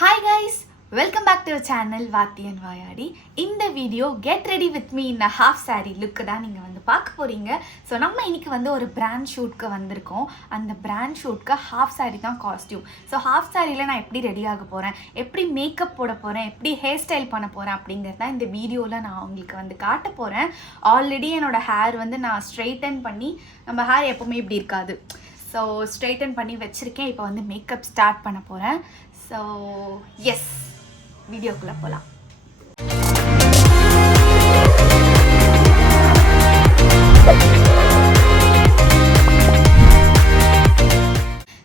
Hi guys, welcome back to our channel Vaati and Vayadi. இந்த video get ready with me in a half saree look தான் நீங்கள் வந்து பார்க்க போகிறீங்க. So நம்ம இன்னைக்கு வந்து ஒரு பிராண்ட் ஷூட்க்கு வந்திருக்கோம். அந்த பிராண்ட் ஷூட்க்கு ஹாஃப் saree தான் காஸ்டியூம். ஸோ ஹாஃப் சாரியில் நான் எப்படி ரெடி ஆக போகிறேன், எப்படி மேக்கப் போட போகிறேன், எப்படி ஹேர் ஸ்டைல் பண்ண போகிறேன் அப்படிங்கிறது தான் இந்த வீடியோவில் நான் உங்களுக்கு வந்து காட்ட போகிறேன். ஆல்ரெடி என்னோடய ஹேர் வந்து நான் ஸ்ட்ரெயிட்டன் பண்ணி, நம்ம ஹேர் எப்போவுமே இப்படி இருக்காது, ஸோ ஸ்ட்ரெயிட்டன் பண்ணி வச்சுருக்கேன். இப்போ வந்து மேக்கப் ஸ்டார்ட் பண்ண போகிறேன். ஸோ எஸ், வீடியோக்குள்ளே போகலாம்.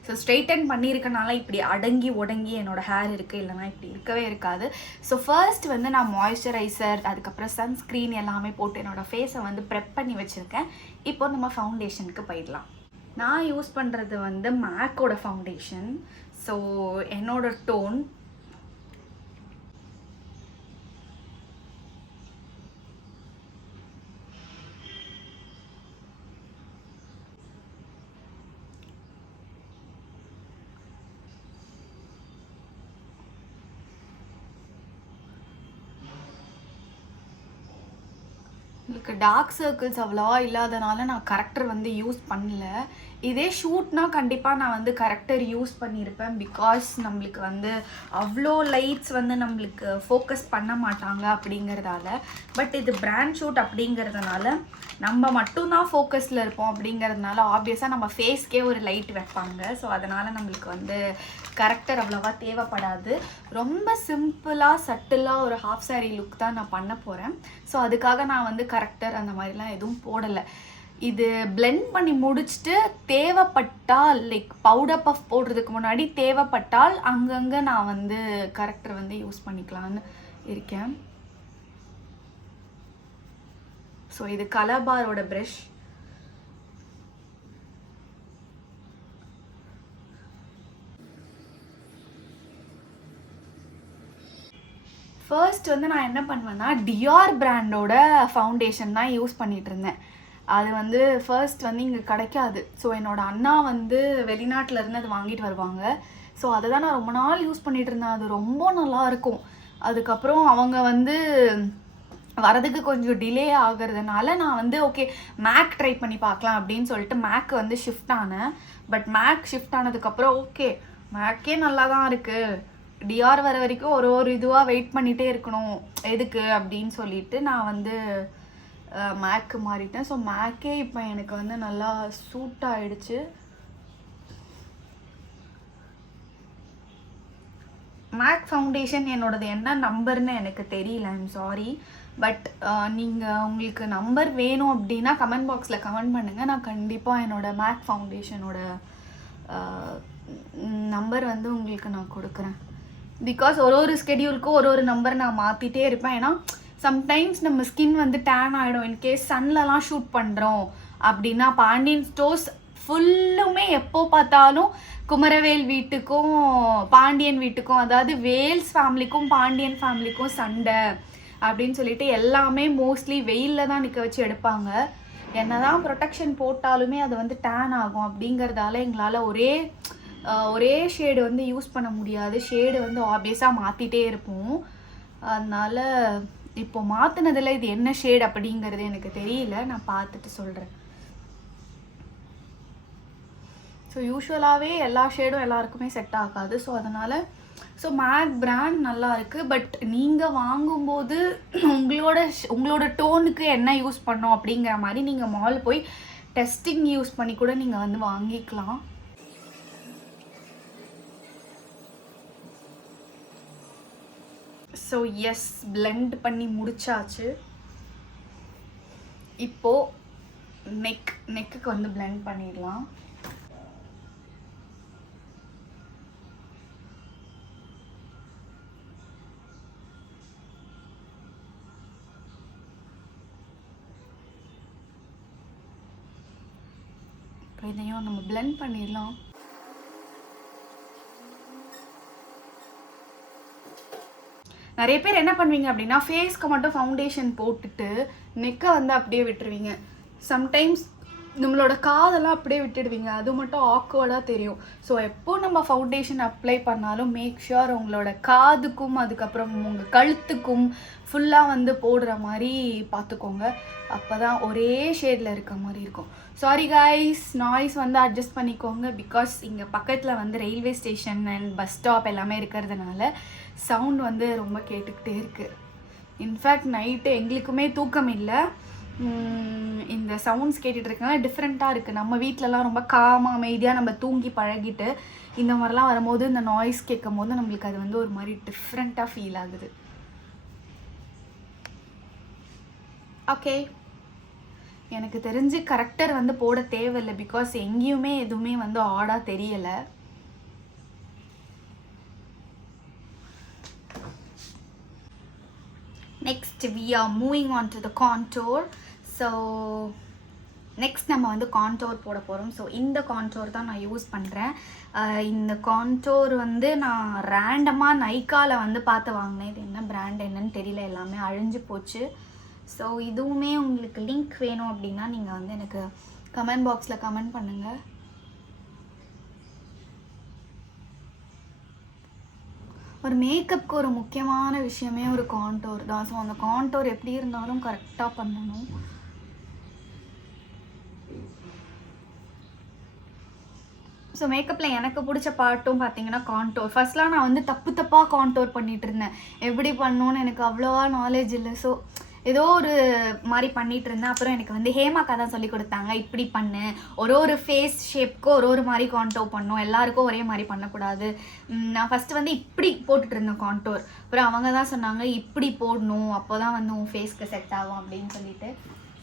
ஸோ ஸ்ட்ரெயிட்டன் பண்ணியிருக்கனால இப்படி அடங்கி ஒடங்கி என்னோடய ஹேர் இருக்குது, இல்லைனா இப்படி இருக்கவே இருக்காது. ஸோ ஃபர்ஸ்ட் வந்து நான் மாய்ஸ்சரைசர், அதுக்கப்புறம் சன்ஸ்க்ரீன் எல்லாமே போட்டு என்னோடய ஃபேஸை வந்து ப்ரெப் பண்ணி வச்சுருக்கேன். இப்போ நம்ம ஃபவுண்டேஷனுக்கு போயிடலாம். நான் யூஸ் பண்ணுறது வந்து மேக்கோட ஃபவுண்டேஷன். ஸோ என்னோட டோன் உங்களுக்கு டார்க் சர்க்கிள்ஸ் அவ்வளோவா இல்லாதனால நான் கரெக்டர் வந்து யூஸ் பண்ணல. இதே ஷூட்னா கண்டிப்பாக நான் வந்து கரெக்டர் யூஸ் பண்ணியிருப்பேன். பிகாஸ் நம்மளுக்கு வந்து அவ்வளோ லைட்ஸ் வந்து நம்மளுக்கு ஃபோக்கஸ் பண்ண மாட்டாங்க அப்படிங்கிறதால. பட் இது பிராண்ட் ஷூட் அப்படிங்கிறதுனால நம்ம மட்டும்தான் ஃபோக்கஸில் இருப்போம். அப்படிங்கிறதுனால ஆப்வியஸாக நம்ம ஃபேஸ்க்கே ஒரு லைட் வைப்பாங்க. ஸோ அதனால் நம்மளுக்கு வந்து கரெக்டர் அவ்வளோவா தேவைப்படாது. ரொம்ப சிம்பிளாக சட்டிலாக ஒரு ஹாஃப் சாரீ லுக் தான் நான் பண்ண போகிறேன். ஸோ அதுக்காக நான் வந்து கரெக்டர் அந்த மாதிரிலாம் எதுவும் போடலை. இது பிளெண்ட் பண்ணி முடிச்சுட்டு தேவைப்பட்டால், லைக் பவுடர் பஃப் போடுறதுக்கு முன்னாடி தேவைப்பட்டால் அங்கங்கே நான் வந்து கரெக்டர் வந்து யூஸ் பண்ணிக்கலான்னு இருக்கேன். ஸோ இது கலர் பாரோட ப்ரஷ். ஃபர்ஸ்ட் வந்து நான் என்ன பண்ணுவேன்னா டிஆர் பிராண்டோட ஃபவுண்டேஷன் தான் யூஸ் பண்ணிகிட்டு இருந்தேன். அது வந்து ஃபர்ஸ்ட் வந்து இங்கே கிடைக்காது. ஸோ என்னோடய அண்ணா வந்து வெளிநாட்டில் இருந்து அது வாங்கிட்டு வருவாங்க. ஸோ அதை தான் நான் ரொம்ப நாள் யூஸ் பண்ணிகிட்டு இருந்தேன். அது ரொம்ப நல்லாயிருக்கும். அதுக்கப்புறம் அவங்க வந்து வரதுக்கு கொஞ்சம் டிலே ஆகிறதுனால நான் வந்து ஓகே மேக் ட்ரை பண்ணி பார்க்கலாம் அப்படின்னு சொல்லிட்டு மேக் வந்து ஷிஃப்ட் ஆனேன். பட் மேக் ஷிஃப்ட் ஆனதுக்கப்புறம் ஓகே மேக்கே நல்லா தான் இருக்குது, டிஆர் வர வரைக்கும் ஒரு இதுவாக வெயிட் பண்ணிகிட்டே இருக்கணும் எதுக்கு அப்படின்னு சொல்லிட்டு நான் வந்து மேக்கு மாறிட்டேன். ஸோ மேக்கே இப்போ எனக்கு வந்து நல்லா சூட் ஆகிடுச்சு. மேக் ஃபவுண்டேஷன் என்னோடது என்ன நம்பர்னு எனக்கு தெரியல, ஐம் சாரி. பட் நீங்கள் உங்களுக்கு நம்பர் வேணும் அப்படின்னா கமெண்ட் பாக்ஸில் கமெண்ட் பண்ணுங்கள். நான் கண்டிப்பாக என்னோடய மேக் ஃபவுண்டேஷனோட நம்பர் வந்து உங்களுக்கு நான் கொடுக்குறேன். பிகாஸ் ஒரு ஸ்கெடியூலுக்கும் ஒரு நம்பர் நான் மாற்றிட்டே இருப்பேன். ஏன்னா சம்டைம்ஸ் நம்ம ஸ்கின் வந்து டேன் ஆகிடும். இன்கேஸ் சன்லலாம் ஷூட் பண்ணுறோம் அப்படின்னா பாண்டியன் ஸ்டோர்ஸ் ஃபுல்லுமே எப்போ பார்த்தாலும் குமரவேல் வீட்டுக்கும் பாண்டியன் வீட்டுக்கும், அதாவது வேல்ஸ் ஃபேமிலிக்கும் பாண்டியன் ஃபேமிலிக்கும் சண்டை அப்படின்னு சொல்லிட்டு எல்லாமே மோஸ்ட்லி வெயிலில் தான் நிற்க வச்சு எடுப்பாங்க. என்ன தான் ப்ரொடெக்ஷன் போட்டாலுமே அது வந்து டேன் ஆகும். அப்படிங்கிறதால எங்களால் ஒரே ஷேடு வந்து யூஸ் பண்ண முடியாது. ஷேடு வந்து ஆப்வியஸாக மாற்றிட்டே இருப்போம். அதனால் இப்போ மாற்றினதில் இது என்ன ஷேட் அப்படிங்கிறது எனக்கு தெரியல, நான் பார்த்துட்டு சொல்கிறேன். ஸோ யூஸ்வலாகவே எல்லா ஷேடும் எல்லாருக்குமே செட் ஆகாது. ஸோ அதனால் மேக் பிராண்ட் நல்லா இருக்குது. பட் நீங்கள் வாங்கும்போது உங்களோட டோனுக்கு என்ன யூஸ் பண்ணோம் அப்படிங்கிற மாதிரி நீங்கள் மால் போய் டெஸ்டிங் யூஸ் பண்ணி கூட நீங்கள் வந்து வாங்கிக்கலாம். ஸோ எஸ், பிளெண்ட் பண்ணி முடிச்சாச்சு. இப்போது நெக்குக்கு வந்து பிளெண்ட் பண்ணிடலாம். இப்போ இதையும் நம்ம பிளெண்ட் பண்ணிடலாம். நிறைய பேர் என்ன பண்ணுவீங்க அப்படின்னா ஃபேஸ்க்கு மட்டும் ஃபவுண்டேஷன் போட்டுட்டு நெக்கை வந்து அப்படியே விட்டுருவீங்க. சம்டைம்ஸ் நம்மளோட காதெல்லாம் அப்படியே விட்டுடுவீங்க, அது மட்டும் ஆக்வர்டாக தெரியும். ஸோ எப்போ நம்ம ஃபவுண்டேஷன் அப்ளை பண்ணாலும் மேக் ஷுர் உங்களோட காதுக்கும் அதுக்கப்புறம் உங்கள் கழுத்துக்கும் ஃபுல்லாக வந்து போடுற மாதிரி பார்த்துக்கோங்க. அப்போ தான் ஒரே ஷேடில் இருக்க மாதிரி இருக்கும். சாரி கைஸ், நாய்ஸ் வந்து அட்ஜஸ்ட் பண்ணிக்கோங்க. பிகாஸ் இங்கே பக்கத்தில் வந்து railway station and bus stop எல்லாமே இருக்கிறதுனால சவுண்ட் வந்து ரொம்ப கேட்டுக்கிட்டே இருக்குது. இன்ஃபேக்ட் நைட்டு எங்களுக்குமே தூக்கம் இல்லை. இந்த சவுண்ட்ஸ் கேட்டுட்ருக்கனால டிஃப்ரெண்ட்டாக இருக்குது. நம்ம வீட்டிலலாம் ரொம்ப காமாக அமைதியாக நம்ம தூங்கி பழகிட்டு இந்த மாதிரிலாம் வரும்போது இந்த நாய்ஸ் கேட்கும் போது நம்மளுக்கு அது வந்து ஒரு மாதிரி டிஃப்ரெண்ட்டாக ஃபீல் ஆகுது. ஓகே, எனக்கு தெரிஞ்சு கரெக்டர் வந்து போட தேவையில்லை. பிகாஸ் எங்கேயுமே எதுவுமே வந்து ஆடாக தெரியலை. Next we are moving on to the contour. So next நம்ம வந்து கான்டோர் போட போகிறோம். ஸோ இந்த கான்டோர் தான் நான் யூஸ் பண்ணுறேன். இந்த கான்டோர் வந்து நான் ரேண்டமாக நைக்காவில் வந்து பார்த்து வாங்கினேன். இது என்ன பிராண்ட் என்னன்னு தெரியல, எல்லாமே அழிஞ்சு போச்சு. ஸோ இதுவுமே உங்களுக்கு லிங்க் வேணும் அப்படின்னா நீங்கள் வந்து எனக்கு கமெண்ட் பாக்ஸில் கமெண்ட் பண்ணுங்கள். ஒரு மேக்கப்புக்கு ஒரு முக்கியமான விஷயமே ஒரு கான்டோர் தான். ஸோ அந்த கான்டோர் எப்படி இருந்தாலும் கரெக்டாக பண்ணணும். ஸோ மேக்கப்பில் எனக்கு பிடிச்ச பார்ட்டும் பார்த்தீங்கன்னா கான்டோர். ஃபர்ஸ்ட்லாம் நான் வந்து தப்பாக கான்டோர் பண்ணிகிட்டு இருந்தேன். எப்படி பண்ணணுன்னு எனக்கு அவ்வளோவா நாலேஜ் இல்லை. ஸோ ஏதோ ஒரு மாதிரி பண்ணிகிட்டு இருந்தேன். அப்புறம் எனக்கு வந்து ஹேமாக்கா தான் சொல்லி கொடுத்தாங்க, இப்படி பண்ணு, ஒரு ஃபேஸ் ஷேப்க்கும் ஒரு மாதிரி கான்டோர் பண்ணணும், எல்லாருக்கும் ஒரே மாதிரி பண்ணக்கூடாது. நான் ஃபஸ்ட்டு வந்து இப்படி போட்டுட்டு இருந்தேன் கான்டோர். அப்புறம் அவங்க தான் சொன்னாங்க இப்படி போடணும், அப்போ தான் வந்து உன் ஃபேஸ்க்கு செட் ஆகும் அப்படின்னு சொல்லிட்டு.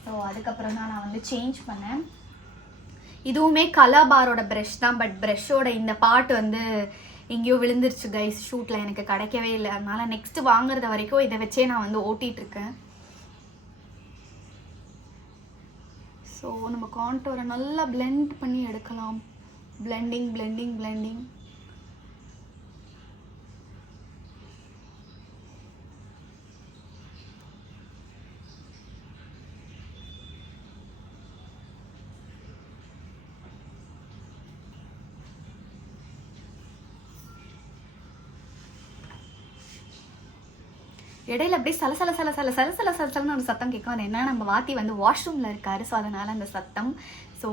ஸோ அதுக்கப்புறம் தான் நான் வந்து சேஞ்ச் பண்ணேன். இதுவுமே கலாபாரோட ப்ரஷ் தான். பட் ப்ரஷ்ஷோட இந்த பார்ட் வந்து எங்கேயோ விழுந்துருச்சு கைஸ், ஷூட்டில் எனக்கு கிடைக்கவே இல்லை. அதனால் நெக்ஸ்ட்டு வாங்குறத வரைக்கும் இதை வச்சே நான் வந்து ஓட்டிகிட்ருக்கேன். ஸோ நம்ம கான்டோரை நல்லா பிளெண்ட் பண்ணி எடுக்கலாம். Blending blending blending. இடையில அப்படியே சலசலன்னு ஒரு சத்தம் கேட்கும். அது என்ன, நம்ம வாத்தி வந்து வாஷ்ரூமில் இருக்காரு. ஸோ அதனால் அந்த சத்தம். ஸோ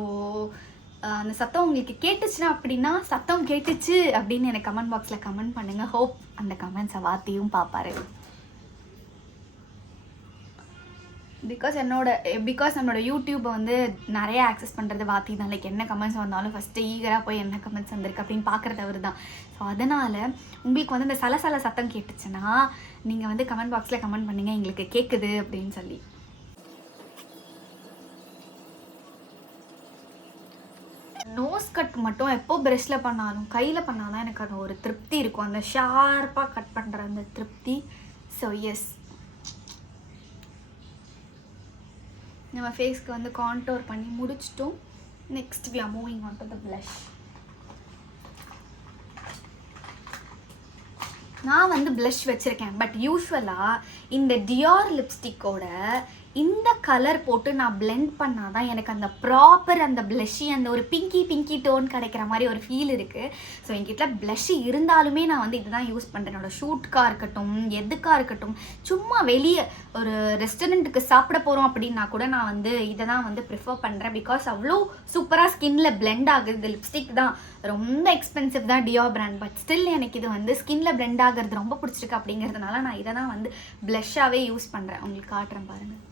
அந்த சத்தம் உங்களுக்கு கேட்டுச்சுன்னா அப்படின்னா சத்தம் கேட்டுச்சு அப்படின்னு எனக்கு கமெண்ட் பாக்ஸில் கமெண்ட் பண்ணுங்கள். ஹோப் அந்த கமெண்ட்ஸை வாத்தியும் பார்ப்பாரு. பிகாஸ் நம்மளோட யூடியூப்பை வந்து நிறைய ஆக்சஸ் பண்ணுறது வாத்தி தான். லைக் என்ன கமெண்ட்ஸ் வந்தாலும் ஃபஸ்ட்டு ஈகராக போய் என்ன கமெண்ட்ஸ் வந்திருக்கு அப்படின்னு பார்க்குறது அவர் தான். ஸோ அதனால் உங்களுக்கு வந்து இந்த சலசல சத்தம் கேட்டுச்சுன்னா நீங்கள் வந்து கமெண்ட் பாக்ஸில் கமெண்ட் பண்ணுங்கள், எங்களுக்கு கேட்குது அப்படின்னு சொல்லி. நோஸ் கட் மட்டும் எப்போ ப்ரெஷ்ஷில் பண்ணாலும் கையில் பண்ணாலும் எனக்கு அது ஒரு திருப்தி இருக்கும், அந்த ஷார்ப்பாக கட் பண்ணுற அந்த திருப்தி. ஸோ எஸ், நம்ம ஃபேஸ்க்கு வந்து கான்டோர் பண்ணி முடிச்சிட்டோம். Next we are moving on to the blush. நான் வந்து ப்ளஷ் வச்சுருக்கேன். பட் யூஸ்வலாக இந்த டியோர் லிப்ஸ்டிக்கோட இந்த கலர் போட்டு நான் பிளெண்ட் பண்ணால் தான் எனக்கு அந்த ப்ராப்பர் அந்த ப்ளஷ்ஷி அந்த ஒரு பிங்கி டோன் கிடைக்கிற மாதிரி ஒரு ஃபீல் இருக்குது. ஸோ என்கிட்ட ப்ளஷ்ஷி இருந்தாலுமே நான் வந்து இதுதான் யூஸ் பண்ணுறேன். என்னோடய ஷூட்காக இருக்கட்டும், எதுக்காக இருக்கட்டும், சும்மா வெளியே ஒரு ரெஸ்டாரண்ட்டுக்கு சாப்பிட போகிறோம் அப்படின்னா கூட நான் வந்து இதை தான் வந்து ப்ரிஃபர் பண்ணுறேன். பிகாஸ் அவ்வளோ சூப்பராக ஸ்கின்ல பிளெண்ட் ஆகுது. இந்த லிப்ஸ்டிக் தான் ரொம்ப எக்ஸ்பென்சிவ் தான், டியோ பிராண்ட். பட் ஸ்டில் எனக்கு இது வந்து ஸ்கின்ல பிளெண்ட் ஆகிறது ரொம்ப பிடிச்சிருக்கு. அப்படிங்கிறதுனால நான் இதை தான் வந்து ப்ளஷ்ஷாகவே யூஸ் பண்ணுறேன். உங்களுக்கு காட்டுறேன் பாருங்கள்.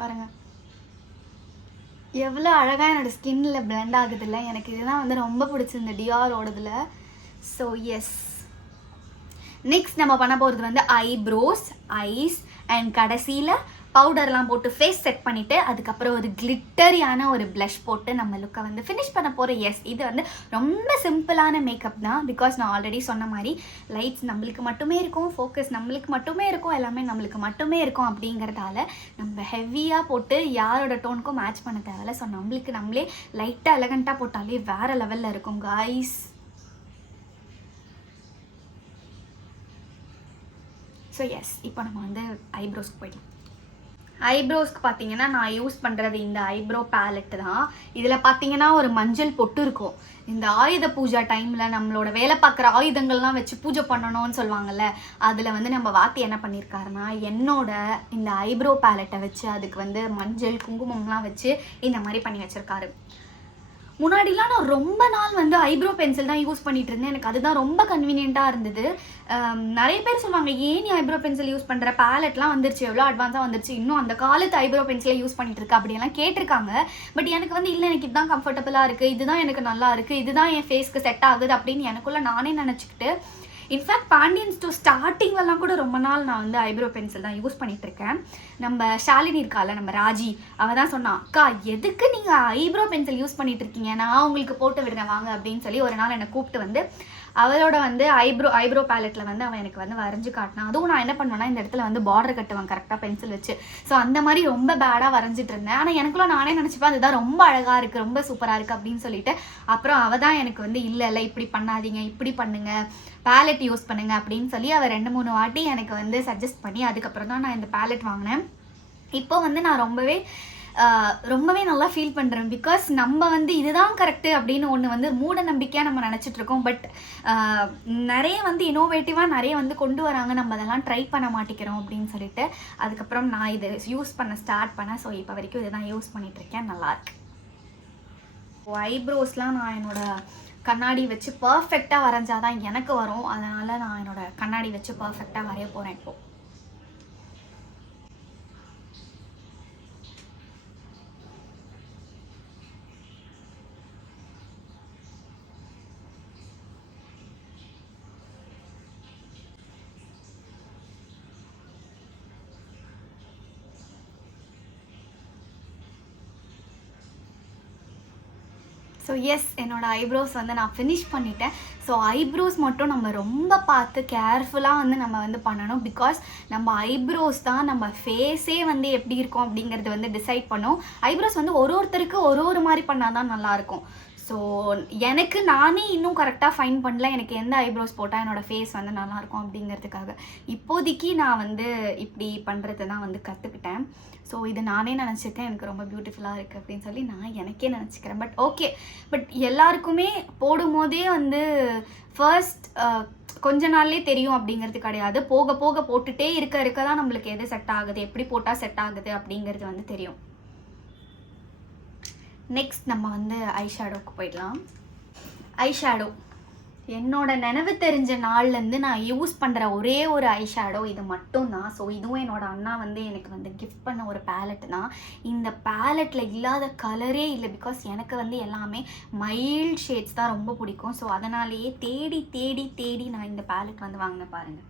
பாருங்கள் எவ்வளோ அழகாக என்னோடய ஸ்கின்னில் பிளெண்ட் ஆகுதில்ல. எனக்கு இதுதான் வந்து ரொம்ப பிடிச்சிருந்த டியோரோடதில். ஸோ எஸ், நெக்ஸ்ட் நம்ம பண்ண போகிறது வந்து ஐப்ரோஸ், ஐஸ் அண்ட் கடைசியில் பவுடர்லாம் போட்டு ஃபேஸ் செட் பண்ணிவிட்டு அதுக்கப்புறம் ஒரு கிளிட்டரியான ஒரு ப்ளஷ் போட்டு நம்ம லுக்கை வந்து ஃபினிஷ் பண்ண போகிறோம். எஸ், இது வந்து ரொம்ப சிம்பிளான மேக்கப் தான். பிகாஸ் நான் ஆல்ரெடி சொன்ன மாதிரி லைட்ஸ் நம்மளுக்கு மட்டுமே இருக்கும், ஃபோக்கஸ் நம்மளுக்கு மட்டுமே இருக்கும், எல்லாமே நம்மளுக்கு மட்டுமே இருக்கும். அப்படிங்கிறதால நம்ம ஹெவியாக போட்டு யாரோட டோனுக்கும் மேட்ச் பண்ண தேவையில்ல. ஸோ நம்மளுக்கு நம்மளே லைட்டாக எலகண்ட்டாக போட்டாலே வேறு லெவலில் இருக்கும் காய்ஸ். ஸோ எஸ், இப்போ நம்ம வந்து ஐப்ரோஸ்க்கு போயிடலாம். ஐப்ரோஸ்க்கு பார்த்தீங்கன்னா நான் யூஸ் பண்ணுறது இந்த ஐப்ரோ பேலெட்டு தான். இதில் பார்த்தீங்கன்னா ஒரு மஞ்சள் பொட்டு இருக்கும். இந்த ஆயுத பூஜா டைமில் நம்மளோட வேலை பார்க்குற ஆயுதங்கள்லாம் வச்சு பூஜை பண்ணணும்னு சொல்லுவாங்கள்ல, அதில் வந்து நம்ம வாத்தி என்ன பண்ணியிருக்காருன்னா என்னோட இந்த ஐப்ரோ பேலெட்டை வச்சு அதுக்கு வந்து மஞ்சள் குங்குமம்லாம் வச்சு இந்த மாதிரி பண்ணி வச்சுருக்காரு. முன்னாடிலாம் நான் ரொம்ப நாள் வந்து ஐப்ரோ பென்சில் தான் யூஸ் பண்ணிகிட்டு இருந்தேன். எனக்கு அதுதான் ரொம்ப கன்வீனியண்ட்டாக இருந்தது. நிறைய பேர் சொல்லுவாங்க, ஏன் நீ ஐப்ரோ பென்சில் யூஸ் பண்ணுற, பேலட்லாம் வந்துருச்சு, எவ்வளோ அட்வான்ஸாக வந்துருச்சு, இன்னும் அந்த காலத்து ஐப்ரோ பென்சிலை யூஸ் பண்ணிட்டு இருக்க அப்படியெல்லாம் கேட்டிருக்காங்க. பட் எனக்கு வந்து இல்லை, எனக்கு இதுதான் கம்ஃபர்டபுளாக இருக்குது, இதுதான் எனக்கு நல்லா இருக்குது, இதுதான் என் ஃபேஸ்க்கு செட் ஆகுது அப்படின்னு எனக்குள்ளே நானே நினச்சிக்கிட்டு, இன்ஃபேக்ட் பாண்டியன் ஸ்டோர் ஸ்டார்டிங்லலாம் கூட ரொம்ப நாள் நான் வந்து ஐப்ரோ பென்சில் தான் யூஸ் பண்ணிகிட்ருக்கேன். நம்ம ஷாலினி இருக்கால, நம்ம ராஜி, அவள் தான் சொன்னான், அக்கா எதுக்கு நீங்கள் ஐப்ரோ பென்சில் யூஸ் பண்ணிகிட்டு இருக்கீங்க, நான் உங்களுக்கு போட்டு விடுறேன் வாங்க அப்படின்னு சொல்லி ஒரு நாள் என்னை கூப்பிட்டு வந்து அவளோட வந்து ஐப்ரோ பேலெட்டில் வந்து அவன் எனக்கு வந்து வரைஞ்சி காட்டினான். அதுவும் நான் என்ன பண்ணுவேன்னா இந்த இடத்துல வந்து பார்டர் கட்டுவேன் கரெக்டாக பென்சில் வச்சு. ஸோ அந்த மாதிரி ரொம்ப பேடாக வரைஞ்சிட்டு இருந்தேன். ஆனால் எனக்குள்ள நானே நினச்சிப்பேன் அதுதான் ரொம்ப அழகாக இருக்குது, ரொம்ப சூப்பராக இருக்குது அப்படின்னு சொல்லிட்டு. அப்புறம் அவள் தான் எனக்கு வந்து இல்லை இப்படி பண்ணாதீங்க, இப்படி பண்ணுங்க, பேலெட் யூஸ் பண்ணுங்க அப்படின்னு சொல்லி அவள் 2-3 வாட்டி எனக்கு வந்து சஜஸ்ட் பண்ணி அதுக்கப்புறம் தான் நான் இந்த பேலெட் வாங்கினேன். இப்போ வந்து நான் ரொம்பவே நல்லா ஃபீல் பண்ணுறேன். பிகாஸ் நம்ம வந்து இதுதான் கரெக்டு அப்படின்னு ஒன்று வந்து மூட நம்பிக்கையாக நம்ம நினச்சிட்ருக்கோம். பட் நிறைய வந்து இனோவேட்டிவாக நிறைய வந்து கொண்டு வராங்க, நம்ம அதெல்லாம் ட்ரை பண்ண மாட்டேங்கிறோம் அப்படின்னு சொல்லிட்டு அதுக்கப்புறம் நான் இதை யூஸ் பண்ண ஸ்டார்ட் பண்ணேன். ஸோ இப்போ வரைக்கும் இதை தான் யூஸ் பண்ணிகிட்ருக்கேன், நல்லாயிருக்கு. ஐப்ரோஸ்லாம் நான் என்னோடய கண்ணாடி வச்சு பர்ஃபெக்டாக வரைஞ்சாதான் எனக்கு வரும். அதனால் நான் என்னோடய கண்ணாடி வச்சு பர்ஃபெக்டாக வரைய போகிறேன் இப்போது. ஸோ எஸ், என்னோடய ஐப்ரோஸ் வந்து நான் ஃபினிஷ் பண்ணிட்டேன். ஸோ ஐப்ரோஸ் மட்டும் நம்ம ரொம்ப பார்த்து கேர்ஃபுல்லாக வந்து நம்ம வந்து பண்ணணும். பிகாஸ் நம்ம ஐப்ரோஸ் தான் நம்ம ஃபேஸே வந்து எப்படி இருக்கும் அப்படிங்கிறது வந்து டிசைட் பண்ணும். ஐப்ரோஸ் வந்து ஒருத்தருக்கு ஒரு மாதிரி பண்ணால் தான் நல்லாயிருக்கும். ஸோ எனக்கு நானே இன்னும் கரெக்டாக ஃபைன் பண்ணல எனக்கு எந்த ஐப்ரோஸ் போட்டால் என்னோடய ஃபேஸ் வந்து நல்லாயிருக்கும் அப்படிங்கிறதுக்காக. இப்போதைக்கு நான் வந்து இப்படி பண்ணுறது தான் வந்து கற்றுக்கிட்டேன். ஸோ இது நானே நினச்சிருக்கேன், எனக்கு ரொம்ப பியூட்டிஃபுல்லாக இருக்குது அப்படின்னு சொல்லி நான் எனக்கே நினச்சிக்கிறேன். பட் ஓகே, பட் எல்லாருக்குமே போடும்போதே வந்து ஃபர்ஸ்ட் கொஞ்ச நாள்லேயே தெரியும் அப்படிங்கிறது கிடையாது. போக போக போட்டுகிட்டே இருக்க தான் நம்மளுக்கு எது செட் ஆகுது, எப்படி போட்டால் செட் ஆகுது அப்படிங்கிறது வந்து தெரியும். நெக்ஸ்ட் நம்ம வந்து ஐஷேடோவுக்கு போயிடலாம். ஐஷேடோ என்னோட நினைவு தெரிஞ்ச நாள்லேருந்து நான் யூஸ் பண்ணுற ஒரே ஒரு ஐஷேடோ இது மட்டும்தான். ஸோ இதுவும் என்னோடய அண்ணா வந்து எனக்கு வந்து கிஃப்ட் பண்ண ஒரு பேலட் தான். இந்த பேலட்டில் இல்லாத கலரே இல்லை. பிகாஸ் எனக்கு வந்து எல்லாமே மைல்ட் ஷேட்ஸ் தான் ரொம்ப பிடிக்கும். ஸோ அதனாலேயே தேடி தேடி தேடி நான் இந்த பேலட் வந்து வாங்கினேன். பாருங்கள்,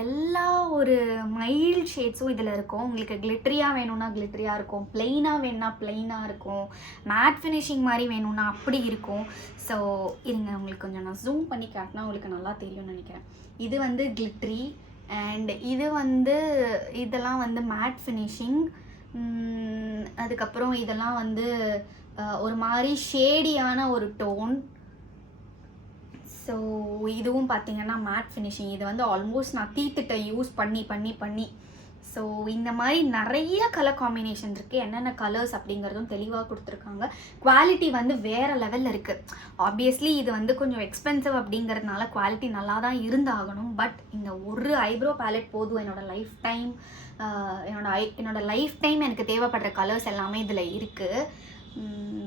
எல்லா ஒரு மைல்ட் ஷேட்ஸும் இதில் இருக்கும். உங்களுக்கு கிளிட்டரியாக வேணும்னா கிளிட்டரியாக இருக்கும், பிளெயினாக வேணும்னா பிளெயினாக இருக்கும், மேட் ஃபினிஷிங் மாதிரி வேணும்னா அப்படி இருக்கும். ஸோ இருங்க, உங்களுக்கு கொஞ்சம் நான் ஜூம் பண்ணி காட்டினா உங்களுக்கு நல்லா தெரியும்னு நினைக்கிறேன். இது வந்து கிளிட்டரி அண்ட் இது வந்து இதெல்லாம் வந்து மேட் ஃபினிஷிங். அதுக்கப்புறம் இதெல்லாம் வந்து ஒரு மாதிரி ஷேடியான ஒரு டோன். ஸோ இதுவும் பார்த்தீங்கன்னா மேட் ஃபினிஷிங். இது வந்து ஆல்மோஸ்ட் நான் தீத்துட்ட யூஸ் பண்ணி பண்ணி பண்ணி. ஸோ இந்த மாதிரி நிறைய கலர் காம்பினேஷன் இருக்குது. என்னென்ன கலர்ஸ் அப்படிங்கிறதும் தெளிவாக கொடுத்துருக்காங்க. குவாலிட்டி வந்து வேறு லெவலில் இருக்குது. ஆப்வியஸ்லி இது வந்து கொஞ்சம் எக்ஸ்பென்சிவ் அப்படிங்கிறதுனால குவாலிட்டி நல்லா தான் இருந்தாகணும். பட் இந்த ஒரு ஐப்ரோ பேலட் போதும் என்னோடய லைஃப் டைம். என்னோட லைஃப் டைம் எனக்கு தேவைப்படுற கலர்ஸ் எல்லாமே இதில் இருக்குது.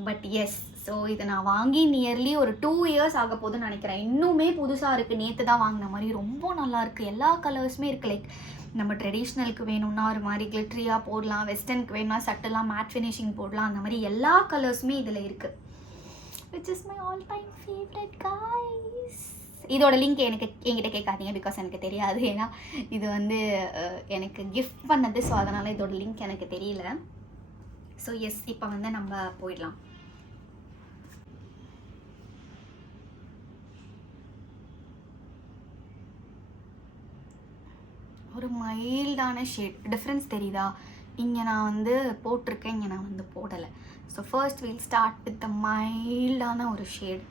பட் எஸ், ஸோ இதை நான் வாங்கி நியர்லி ஒரு 2 இயர்ஸ் ஆக போதுன்னு நினைக்கிறேன். இன்னுமே புதுசாக இருக்குது, நேற்று தான் வாங்கின மாதிரி. ரொம்ப நல்லாயிருக்கு, எல்லா கலர்ஸுமே இருக்குது. லைக் நம்ம ட்ரெடிஷ்னலுக்கு வேணும்னா ஒரு மாதிரி கிளிட்ரியாக போடலாம், வெஸ்டர்னுக்கு வேணும்னா சட்டெல்லாம் மேட் ஃபினிஷிங் போடலாம். அந்த மாதிரி எல்லா கலர்ஸுமே இதில் இருக்குது. Which is my all time favourite guys. இதோட லிங்க் என்கிட்ட கேட்காதீங்க, பிகாஸ் எனக்கு தெரியாது. ஏன்னா இது வந்து எனக்கு கிஃப்ட் பண்ணது. ஸோ அதனால் இதோட லிங்க் எனக்கு தெரியல. ஸோ எஸ், இப்போ வந்து நம்ம போயிடலாம். ஒரு மைல்டான ஷேட் டிஃப்ரென்ஸ் தெரியுதா? இங்கே நான் வந்து போட்டிருக்கேன், இங்கே நான் வந்து போடலை. So first will start with the மைல்டான ஒரு ஷேட்.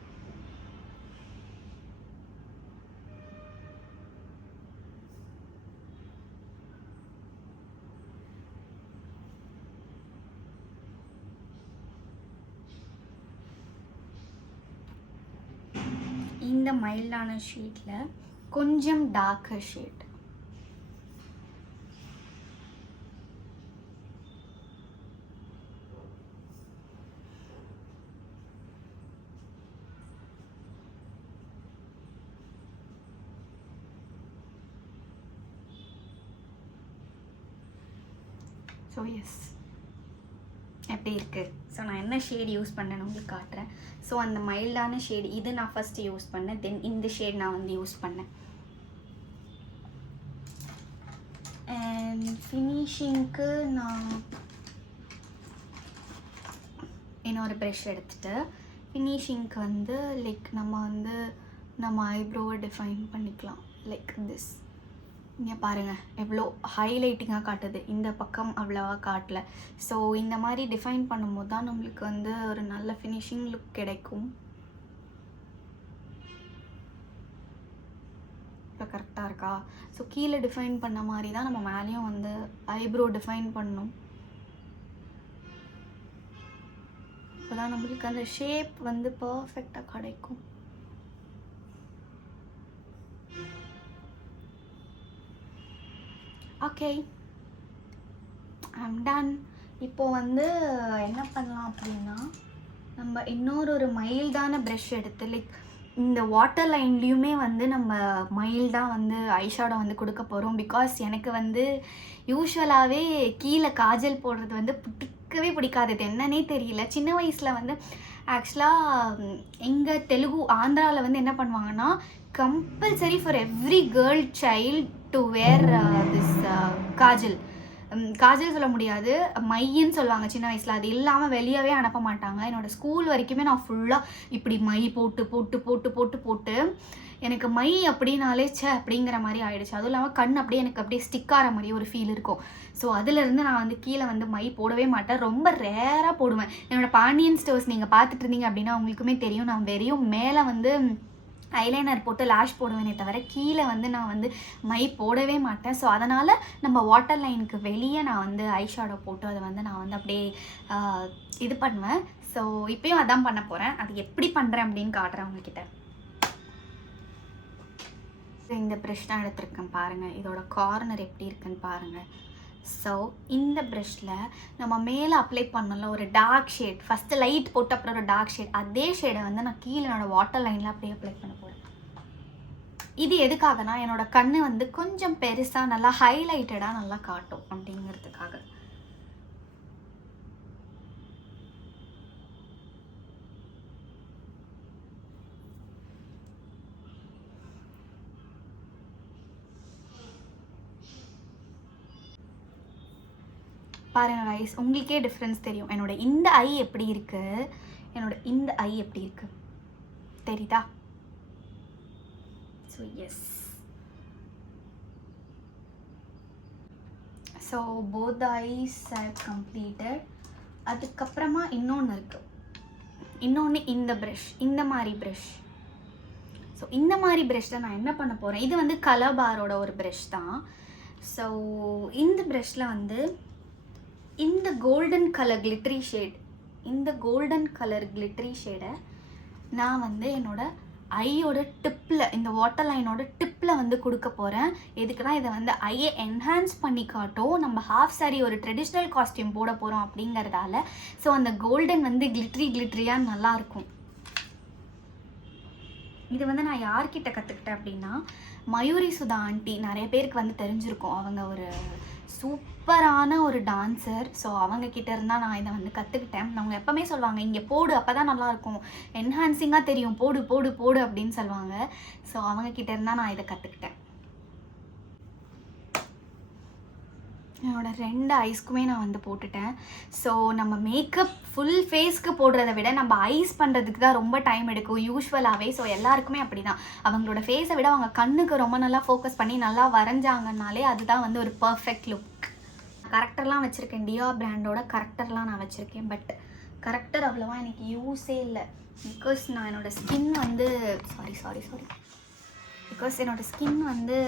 இந்த மைல்டான ஷேடில் கொஞ்சம் டார்க்கர் ஷேட். ஸோ எஸ், எப்படி இருக்குது? ஸோ நான் என்ன ஷேட் யூஸ் பண்ணேன்னு உங்களுக்கு காட்டுறேன். ஸோ அந்த மைல்டான ஷேட் இது நான் ஃபஸ்ட்டு யூஸ் பண்ணேன். தென் இந்த ஷேட் நான் வந்து யூஸ் பண்ணேன். அண்ட் ஃபினிஷிங்க்கு நான் இன்னொரு ப்ரஷ் எடுத்துகிட்டு ஃபினிஷிங்க்கு வந்து லைக் நம்ம ஐப்ரோவை டிஃபைன் பண்ணிக்கலாம். Like this. இங்கே பாருங்கள் எவ்வளோ ஹைலைட்டிங்காக காட்டுது, இந்த பக்கம் அவ்வளோவா காட்டல. ஸோ இந்த மாதிரி டிஃபைன் பண்ணும்போது தான் நம்மளுக்கு வந்து ஒரு நல்ல ஃபினிஷிங் லுக் கிடைக்கும். இப்போ கரெக்டாக இருக்கா? ஸோ கீழே டிஃபைன் பண்ண மாதிரி தான் நம்ம மேலேயும் வந்து ஐப்ரோ டிஃபைன் பண்ணணும். இப்போ தான் நம்மளுக்கு அந்த ஷேப் வந்து பர்ஃபெக்டாக கிடைக்கும். Okay, I'm ton. இப்போது வந்து என்ன பண்ணலாம் அப்படின்னா, நம்ம இன்னொரு மைல்டான ப்ரஷ் எடுத்து லைக் இந்த வாட்டர் லைன்லேயுமே வந்து நம்ம மைல்டாக வந்து ஐஷேடோ வந்து கொடுக்க போகிறோம். பிகாஸ் எனக்கு வந்து யூஸ்வலாகவே கீழே காஜல் போடுறது வந்து பிடிக்காது. இது என்னன்னே தெரியல. சின்ன வயசில் வந்து ஆக்சுவலாக எங்கள் தெலுங்கு ஆந்திராவில் வந்து என்ன பண்ணுவாங்கன்னா, compulsory for every girl child to wear this kajal சொல்ல முடியாது, மையின்னு சொல்லுவாங்க சின்ன வயசில். அது இல்லாமல் வெளியவே அனுப்ப மாட்டாங்க. என்னோடய ஸ்கூல் வரைக்குமே நான் ஃபுல்லாக இப்படி மை போட்டு போட்டு போட்டு போட்டு போட்டு எனக்கு மை அப்படின்னாலே அப்படிங்கிற மாதிரி ஆகிடுச்சு. அதுவும் இல்லாமல் கண் அப்படியே எனக்கு அப்படியே ஸ்டிக் ஆகிற மாதிரி ஒரு ஃபீல் இருக்கும். ஸோ அதிலேருந்து நான் வந்து கீழே வந்து மை போடவே மாட்டேன். ரொம்ப ரேராக போடுவேன். என்னோடய பாண்டியன் ஸ்டோர்ஸ் நீங்கள் பார்த்துட்டு இருந்தீங்க அப்படின்னா உங்களுக்குமே தெரியும், நான் வெறும் மேலே வந்து ஐலைனர் போட்டு லேஷ் போடுவேனே தவிர கீழே வந்து நான் வந்து மை போடவே மாட்டேன். ஸோ அதனால் நம்ம வாட்டர் லைனுக்கு வெளியே நான் வந்து ஐஷேடோ போட்டு அதை வந்து நான் வந்து அப்படியே இது பண்ணுவேன். ஸோ இப்போயும் அதான் பண்ண போகிறேன். அது எப்படி பண்ணுறேன் அப்படின்னு காட்டுறேன் உங்ககிட்ட. இந்த ப்ரஷ் தான் எடுத்துருக்கேன் பாருங்கள், இதோட கார்னர் எப்படி இருக்குன்னு பாருங்கள். ஸோ இந்த ப்ரஷில் நம்ம மேலே அப்ளை பண்ணல ஒரு டார்க் ஷேட், ஃபஸ்ட்டு லைட் போட்டு அப்புறம் ஒரு டார்க் ஷேட், அதே ஷேடை வந்து நான் கீழே என்னோடய வாட்டர் லைனில் அப்படியே அப்ளை பண்ண போகிறேன். இது எதுக்காகனா என்னோட கண் வந்து கொஞ்சம் பெருசாக நல்லா ஹைலைட்டடாக நல்லா காட்டும் அப்படிங்கிறதுக்காக. பாருங்கள் கைஸ், உங்களுக்கே டிஃப்ரென்ஸ் தெரியும். என்னோட இந்த ஐ எப்படி இருக்குது, என்னோட இந்த ஐ எப்படி இருக்குது தெரியுதா? So yes, so both eyes are completed. அதுக்கப்புறமா இன்னொன்று இருக்குது, இன்னொன்று இந்த ப்ரஷ், இந்த மாதிரி ப்ரஷ். ஸோ இந்த மாதிரி ப்ரஷ்ஷில் நான் என்ன பண்ண போகிறேன், இது வந்து கலர் பாரோட ஒரு ப்ரஷ் தான். ஸோ இந்த ப்ரஷ்ஷில் வந்து இந்த கோல்டன் கலர் கிளிட்டரி ஷேட், இந்த கோல்டன் கலர் கிளிட்டரி ஷேடை நான் வந்து என்னோட ஐயோட டிப்பில், இந்த வாட்டர் லைனோட டிப்பில் வந்து கொடுக்க போகிறேன். எதுக்குன்னா இதை வந்து ஐயை என்ஹான்ஸ் பண்ணி காட்டும். நம்ம ஹாஃப் சாரி ஒரு ட்ரெடிஷ்னல் காஸ்டியூம் போட போகிறோம் அப்படிங்கிறதால. ஸோ அந்த கோல்டன் வந்து கிளிட்ரியாக நல்லாயிருக்கும். இது வந்து நான் யார்கிட்ட கற்றுக்கிட்டேன் அப்படின்னா, மயூரி சுதா ஆண்டி, நிறைய பேருக்கு வந்து தெரிஞ்சிருக்கும். அவங்க ஒரு சூப்பரான ஒரு டான்ஸர். ஸோ அவங்கக்கிட்ட இருந்தால் நான் இதை வந்து கற்றுக்கிட்டேன். அவங்க எப்போவுமே சொல்லுவாங்க, இங்கே போடு அப்போ தான் நல்லாயிருக்கும், என்ஹான்சிங்காக தெரியும், போடு போடு போடு அப்படின்னு சொல்லுவாங்க. ஸோ அவங்கக்கிட்ட இருந்தால் நான் இதை கற்றுக்கிட்டேன். என்னோட 2 ஐஸ்க்குமே நான் வந்து போட்டுட்டேன். ஸோ நம்ம மேக்கப் ஃபுல் ஃபேஸ்க்கு போடுறத விட நம்ம ஐஸ் பண்ணுறதுக்கு தான் ரொம்ப டைம் எடுக்கும் யூஸ்வலாகவே. ஸோ எல்லாருக்குமே அப்படி தான். அவங்களோட ஃபேஸை விட அவங்க கண்ணுக்கு ரொம்ப நல்லா ஃபோக்கஸ் பண்ணி நல்லா வரைஞ்சாங்கன்னாலே அதுதான் வந்து ஒரு பர்ஃபெக்ட் லுக். கரெக்டர்லாம் வச்சுருக்கேன், டியா பிராண்டோட கரெக்டர்லாம் நான் வச்சுருக்கேன். பட் கரெக்டர் அவ்வளோவா எனக்கு யூஸே இல்லை. பிகாஸ் நான் என்னோடய ஸ்கின் வந்து பிகாஸ் என்னோடய ஸ்கின் வந்து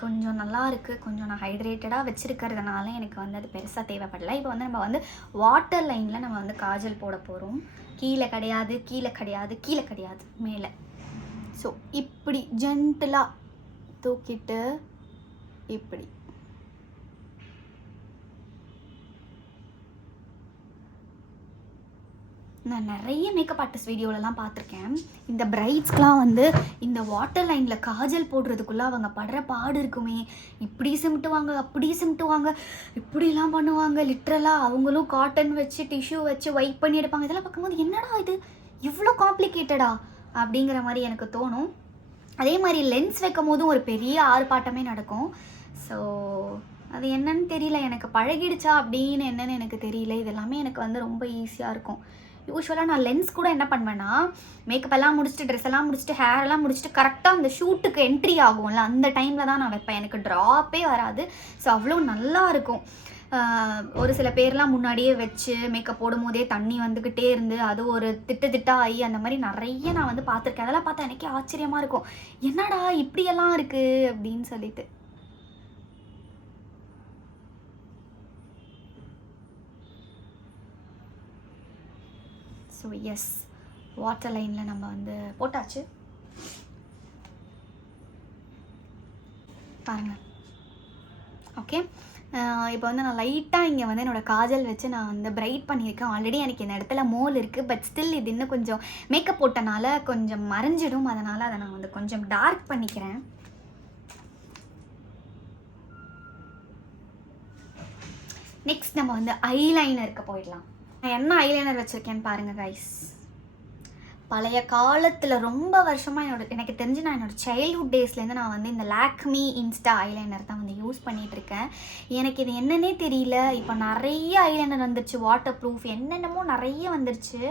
கொஞ்சம் நல்லா இருக்குது, கொஞ்சம் நான் ஹைட்ரேட்டடாக வச்சுருக்கிறதுனால எனக்கு வந்து அது பெருசாக தேவைப்படலை. இப்போ வந்து நம்ம வந்து வாட்டர் லைனில் நம்ம வந்து காஜல் போட போகிறோம். கீழே கிடையாது, கீழே கிடையாது, கீழே கிடையாது, மேலே. ஸோ இப்படி ஜென்டிலாக தூக்கிட்டு இப்படி நான் நிறைய மேக்கப் ஆர்டிஸ்ட் வீடியோலலாம் பார்த்துருக்கேன். இந்த பிரைட்ஸ்க்கெலாம் வந்து இந்த வாட்டர் லைனில் காஜல் போடுறதுக்குள்ளே அவங்க படுற பாடு இருக்குமே. இப்படி சிமிட்டுவாங்க, அப்படி சிமிட்டுவாங்க, இப்படிலாம் பண்ணுவாங்க. லிட்ரலாக அவங்களும் காட்டன் வச்சு டிஷ்யூ வச்சு வைப் பண்ணி எடுப்பாங்க. இதெல்லாம் பார்க்கும்போது என்னடா இது இவ்வளோ காம்ப்ளிகேட்டடா அப்படிங்கிற மாதிரி எனக்கு தோணும். அதே மாதிரி லென்ஸ் வைக்கும் போதும் ஒரு பெரிய ஆர்ப்பாட்டமே நடக்கும். ஸோ அது என்னன்னு தெரியல, எனக்கு பழகிடுச்சா அப்படின்னு என்னன்னு எனக்கு தெரியல. இதெல்லாமே எனக்கு வந்து ரொம்ப ஈஸியாக இருக்கும். யூஸ்வலாக நான் லென்ஸ் கூட என்ன பண்ணுவேன்னா, மேக்கப் எல்லாம் முடிச்சுட்டு ட்ரெஸ் எல்லாம் முடிச்சுட்டு ஹேர் எல்லாம் முடிச்சுட்டு கரெக்டாக அந்த ஷூட்டுக்கு என்ட்ரி ஆகும்ல அந்த டைமில் தான் நான் வைப்பேன். எனக்கு ட்ராப்பே வராது. ஸோ அவ்வளோ நல்லா இருக்கும். ஒரு சில பேர்லாம் முன்னாடியே வச்சு மேக்கப் போடும் போதே தண்ணி வந்துக்கிட்டே இருந்து அது ஒரு திட்டா ஆகி அந்த மாதிரி நிறைய நான் வந்து பார்த்துருக்கேன். அதெல்லாம் பார்த்தா எனக்கே ஆச்சரியமாக இருக்கும், என்னடா இப்படியெல்லாம் இருக்குது அப்படின்னு சொல்லிட்டு. ஸோ எஸ், வாட்டர் லைனில் நம்ம வந்து போட்டாச்சு. பாருங்கள். ஓகே, இப்போ வந்து நான் லைட்டாக இங்கே வந்து என்னோடய காஜல் வச்சு நான் வந்து பிரைட் பண்ணியிருக்கேன். ஆல்ரெடி எனக்கு இந்த இடத்துல மோல் இருக்குது. பட் ஸ்டில் இது இன்னும் கொஞ்சம் மேக்கப் போட்டனால கொஞ்சம் மறைஞ்சிடும். அதனால் அதை நான் வந்து கொஞ்சம் டார்க் பண்ணிக்கிறேன். நெக்ஸ்ட் நம்ம வந்து ஐலைனருக்கு போயிடலாம். நான் என்ன ஐலைனர் வச்சுருக்கேன்னு பாருங்கள் கைஸ். பழைய காலத்தில் ரொம்ப வருஷமாக எனக்கு தெரிஞ்சு நான் என்னோடய சைல்ட்ஹுட் டேஸ்லேருந்து நான் வந்து இந்த லாக்மி இன்ஸ்டா ஐலைனர் தான் வந்து யூஸ் பண்ணிகிட்ருக்கேன். எனக்கு இது என்னன்னே தெரியல. இப்போ நிறைய ஐலைனர் வந்துருச்சு, வாட்டர் ப்ரூஃப் என்னென்னமோ நிறைய வந்துருச்சு.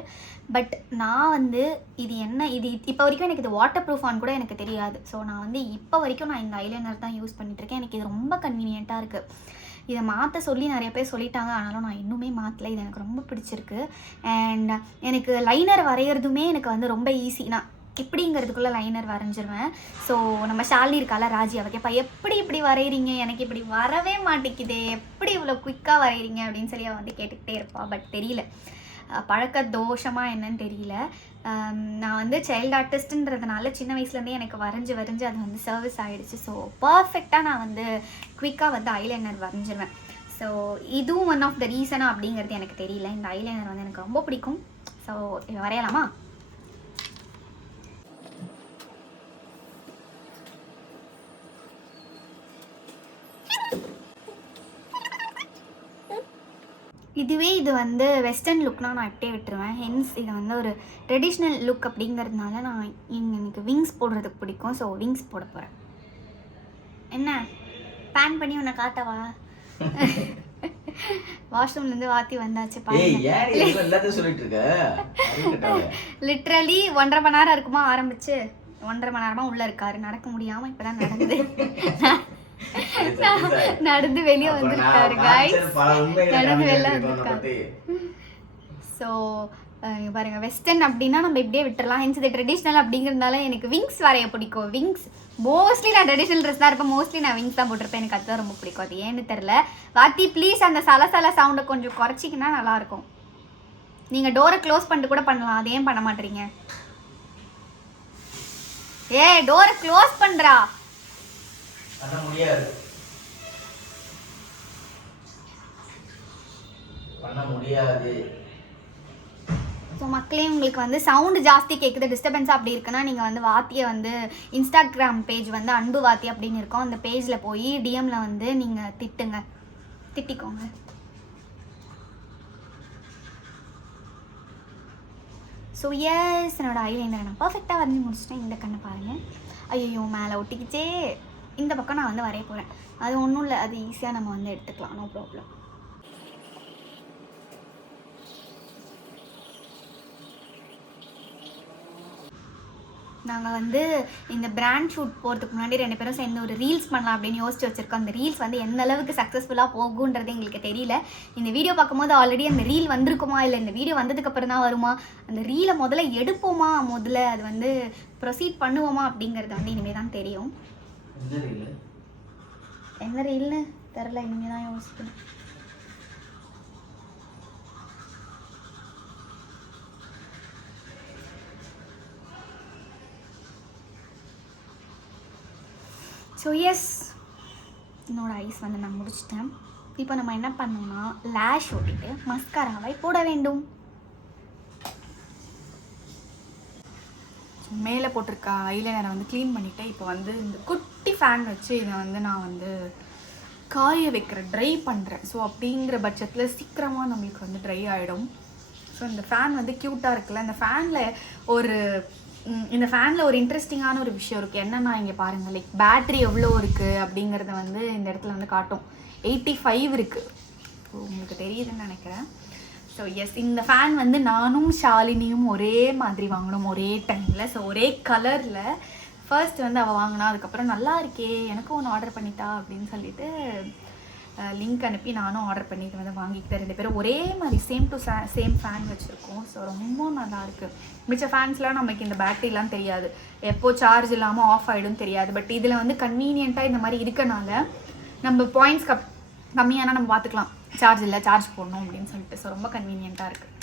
பட் நான் வந்து இது இப்போ வரைக்கும் எனக்கு இது வாட்டர் ப்ரூஃபான்னு கூட எனக்கு தெரியாது. ஸோ நான் வந்து இப்போ வரைக்கும் நான் இந்த ஐலைனர் தான் யூஸ் பண்ணிகிட்ருக்கேன். எனக்கு இது ரொம்ப கன்வீனியண்ட்டாக இருக்குது. இதை மாற்ற சொல்லி நிறைய பேர் சொல்லிட்டாங்க, ஆனாலும் நான் இன்னுமே மாற்றலை. இது எனக்கு ரொம்ப பிடிச்சிருக்கு. அண்ட் எனக்கு லைனர் வரைகிறதுமே எனக்கு வந்து ரொம்ப ஈஸி. நான் இப்படிங்கிறதுக்குள்ளே லைனர் வரைஞ்சிருவேன். ஸோ நம்ம ஷாலினி இருக்கால, ராஜி, அவ கேட்பா, எப்படி இப்படி வரைகிறீங்க, எனக்கு இப்படி வரவே மாட்டேங்குது, எப்படி இவ்வளோ குயிக்காக வரைகிறீங்க அப்படின்னு சொல்லி அவள் வந்து கேட்டுக்கிட்டே இருப்பாள். பட் தெரியல, பழக்க தோஷமாக என்னன்னு தெரியல. நான் வந்து சைல்டு ஆர்டிஸ்ட்டுன்றதுனால சின்ன வயசுலேருந்தே எனக்கு வரைஞ்சி அது வந்து சர்வீஸ் ஆகிடுச்சு. ஸோ பர்ஃபெக்டாக நான் வந்து குயிக்காக வந்து ஐலைனர் வரைஞ்சிருவேன். ஸோ இதுவும் ஒன் ஆஃப் த ரீசனாக அப்படிங்கிறது எனக்கு தெரியல. இந்த ஐலைனர் வந்து எனக்கு ரொம்ப பிடிக்கும். ஸோ வரையலாமா? இதுவே இது வந்து வெஸ்டர்ன் லுக்னால் நான் இப்படியே விட்டுருவேன். ஹென்ஸ் இது வந்து ஒரு ட்ரெடிஷ்னல் லுக் அப்படிங்கிறதுனால நான் எனக்கு விங்ஸ் போடுறதுக்கு பிடிக்கும். ஸோ விங்ஸ் போட போகிறேன். என்ன பேன் பண்ணி உன்னை காட்டவா? வாஷ்ரூம்லேருந்து வாத்தி வந்தாச்சு. லிட்ரலி 1.5 மணி நேரம் இருக்குமா ஆரம்பிச்சு, 1.5 மணி நேரமாக உள்ளே இருக்காரு. நடக்க முடியாமல் இப்போ தான் நடந்து வெளியே வந்திருக்காரு கைஸ். நடந்து வெளில வந்திருக்காரு. ஸோ பாருங்க, வெஸ்டர்ன் அப்படின்னா நம்ம இப்படியே விட்டுறலாம். ஹென்ஸ் இது ட்ரெடிஷ்னல் அப்படிங்கிறதுனால எனக்கு விங்ஸ் வரைய பிடிக்கும். விங்ஸ் மோஸ்ட்லி நான் ட்ரெடிஷ்னல் ட்ரெஸ் தான் இருப்பேன். மோஸ்ட்லி நான் விங்ஸ் தான் போட்டிருப்பேன். எனக்கு அதுதான் ரொம்ப பிடிக்கும். அது ஏன்னு தெரில. வாத்தி ப்ளீஸ் அந்த சலசல சவுண்டை கொஞ்சம் குறைச்சிக்கினா நல்லாயிருக்கும். நீங்கள் டோரை க்ளோஸ் பண்ணிட்டு கூட பண்ணலாம், அது ஏன் பண்ண மாட்டேறீங்க? டோரை க்ளோஸ் பண்ணுறா. பண்ண முடியாது, பண்ண முடியாது. ஸோ மக்களே உங்களுக்கு வந்து சவுண்டு ஜாஸ்தி கேட்குது, டிஸ்டர்பன்ஸாக அப்படி இருக்குன்னா நீங்கள் வந்து வாத்தியை வந்து இன்ஸ்டாகிராம் பேஜ் வந்து அன்பு வாத்தி அப்படின்னு இருக்கும், அந்த பேஜில் போய் டிஎம்மில் வந்து நீங்கள் திட்டிக்கோங்க. ஸோ எஸ், என்னோட ஐலைனர் நான் பர்ஃபெக்டாக வந்து முடிச்சிட்டேன். இந்த கண்ணை பாருங்கள், ஐயோ மேலே ஒட்டிக்கிச்சே. இந்த பக்கம் நான் வந்து வரைய போகிறேன், அது ஒன்றும் இல்லை, அது ஈஸியாக நம்ம வந்து எடுத்துக்கலாம், நோ ப்ராப்ளம். நாங்கள் வந்து இந்த பிராண்ட் ஷூட் போகிறதுக்கு முன்னாடி 2 பேரும் சேர்ந்து ஒரு ரீல்ஸ் பண்ணலாம் அப்படின்னு யோசிச்சு வச்சுருக்கோம். அந்த ரீல்ஸ் வந்து எந்த அளவுக்கு சக்ஸஸ்ஃபுல்லாக போகுன்றது எங்களுக்கு தெரியல. இந்த வீடியோ பார்க்கும்போது ஆல்ரெடி அந்த ரீல் வந்திருக்குமா, இல்லை இந்த வீடியோ வந்ததுக்கப்புறம் தான் வருமா, அந்த ரீலை முதல்ல எடுப்போமா, முதல்ல அது வந்து ப்ரொசீட் பண்ணுவோமா அப்படிங்கிறது வந்து இனிமேல் தான் தெரியும். என்ன ரீல்னு தெரில, இனிமேல் தான் யோசிக்கணும். ஸோ எஸ், என்னோடய ஐஸ் வந்து நான் முடிச்சிட்டேன். இப்போ நம்ம என்ன பண்ணோம்னா லேஷ் ஓட்டிட்டு மஸ்காராவை போட வேண்டும். மேலே போட்டிருக்க ஐலைனரை வந்து க்ளீன் பண்ணிவிட்டு இப்போ வந்து இந்த குட்டி ஃபேன் வச்சு இதை வந்து நான் வந்து காய வைக்கிறேன், ட்ரை பண்ணுறேன். ஸோ அப்படிங்கிற பட்சத்தில் சீக்கிரமாக நம்மளுக்கு வந்து ட்ரை ஆகிடும். ஸோ இந்த ஃபேன் வந்து க்யூட்டாக இருக்குல்ல, இந்த ஃபேனில் ஒரு இன்ட்ரெஸ்டிங்கான ஒரு விஷயம் இருக்குது. என்னென்னா இங்கே பாருங்கள், லைக் பேட்ரி எவ்வளோ இருக்குது அப்படிங்கிறத வந்து இந்த இடத்துல வந்து காட்டும். 85 இருக்குது, ஸோ உங்களுக்கு தெரியுதுன்னு நினைக்கிறேன். ஸோ எஸ், இந்த ஃபேன் வந்து நானும் ஷாலினியும் ஒரே மாதிரி வாங்கினோம் ஒரே டைமில். ஸோ ஒரே கலரில் ஃபர்ஸ்ட் வந்து அவள் வாங்கினா, அதுக்கப்புறம் நல்லா இருக்கே எனக்கும் ஒன்று ஆர்டர் பண்ணிட்டா அப்படின்னு சொல்லிட்டு லிங்க் அனுப்பி நானும் ஆர்டர் பண்ணிட்டு வந்து வாங்கிக்கிட்டேன். 2 பேரும் ஒரே மாதிரி சேம் டு சேம் ஃபேன் வச்சுருக்கோம். ஸோ ரொம்ப நல்லாயிருக்கு. மிச்ச ஃபேன்ஸ்லாம் நமக்கு இந்த பேட்டரிலாம் தெரியாது, எப்போ சார்ஜ் இல்லாமல் ஆஃப் ஆகிடும் தெரியாது. பட் இதில் வந்து கன்வீனியண்ட்டாக இந்த மாதிரி இருக்கனால நம்ம பாயிண்ட்ஸ் கம்மியானா நம்ம பார்த்துக்கலாம், சார்ஜ் இல்லை சார்ஜ் போடணும் அப்படின்னு சொல்லிட்டு. ஸோ ரொம்ப கன்வீனியண்ட்டாக இருக்குது.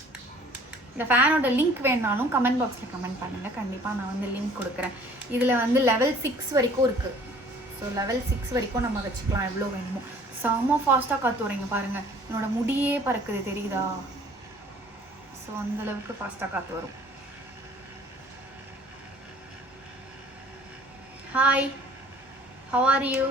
இந்த ஃபேனோட லிங்க் வேணாலும் கமெண்ட் பாக்ஸில் கமெண்ட் பண்ணுங்கள், கண்டிப்பாக நான் வந்து லிங்க் கொடுக்குறேன். இதில் வந்து லெவல் 6 வரைக்கும் இருக்குது. ஸோ லெவல் 6 வரைக்கும் நம்ம வச்சுக்கலாம் எவ்வளோ வேணுமோ. செம்ம ஃபாஸ்ட்டாக காற்று வரீங்க பாருங்கள், என்னோட முடியே பறக்குது தெரியுதா. ஸோ அந்தளவுக்கு ஃபாஸ்ட்டாக காற்று வரும். Hi, how are you?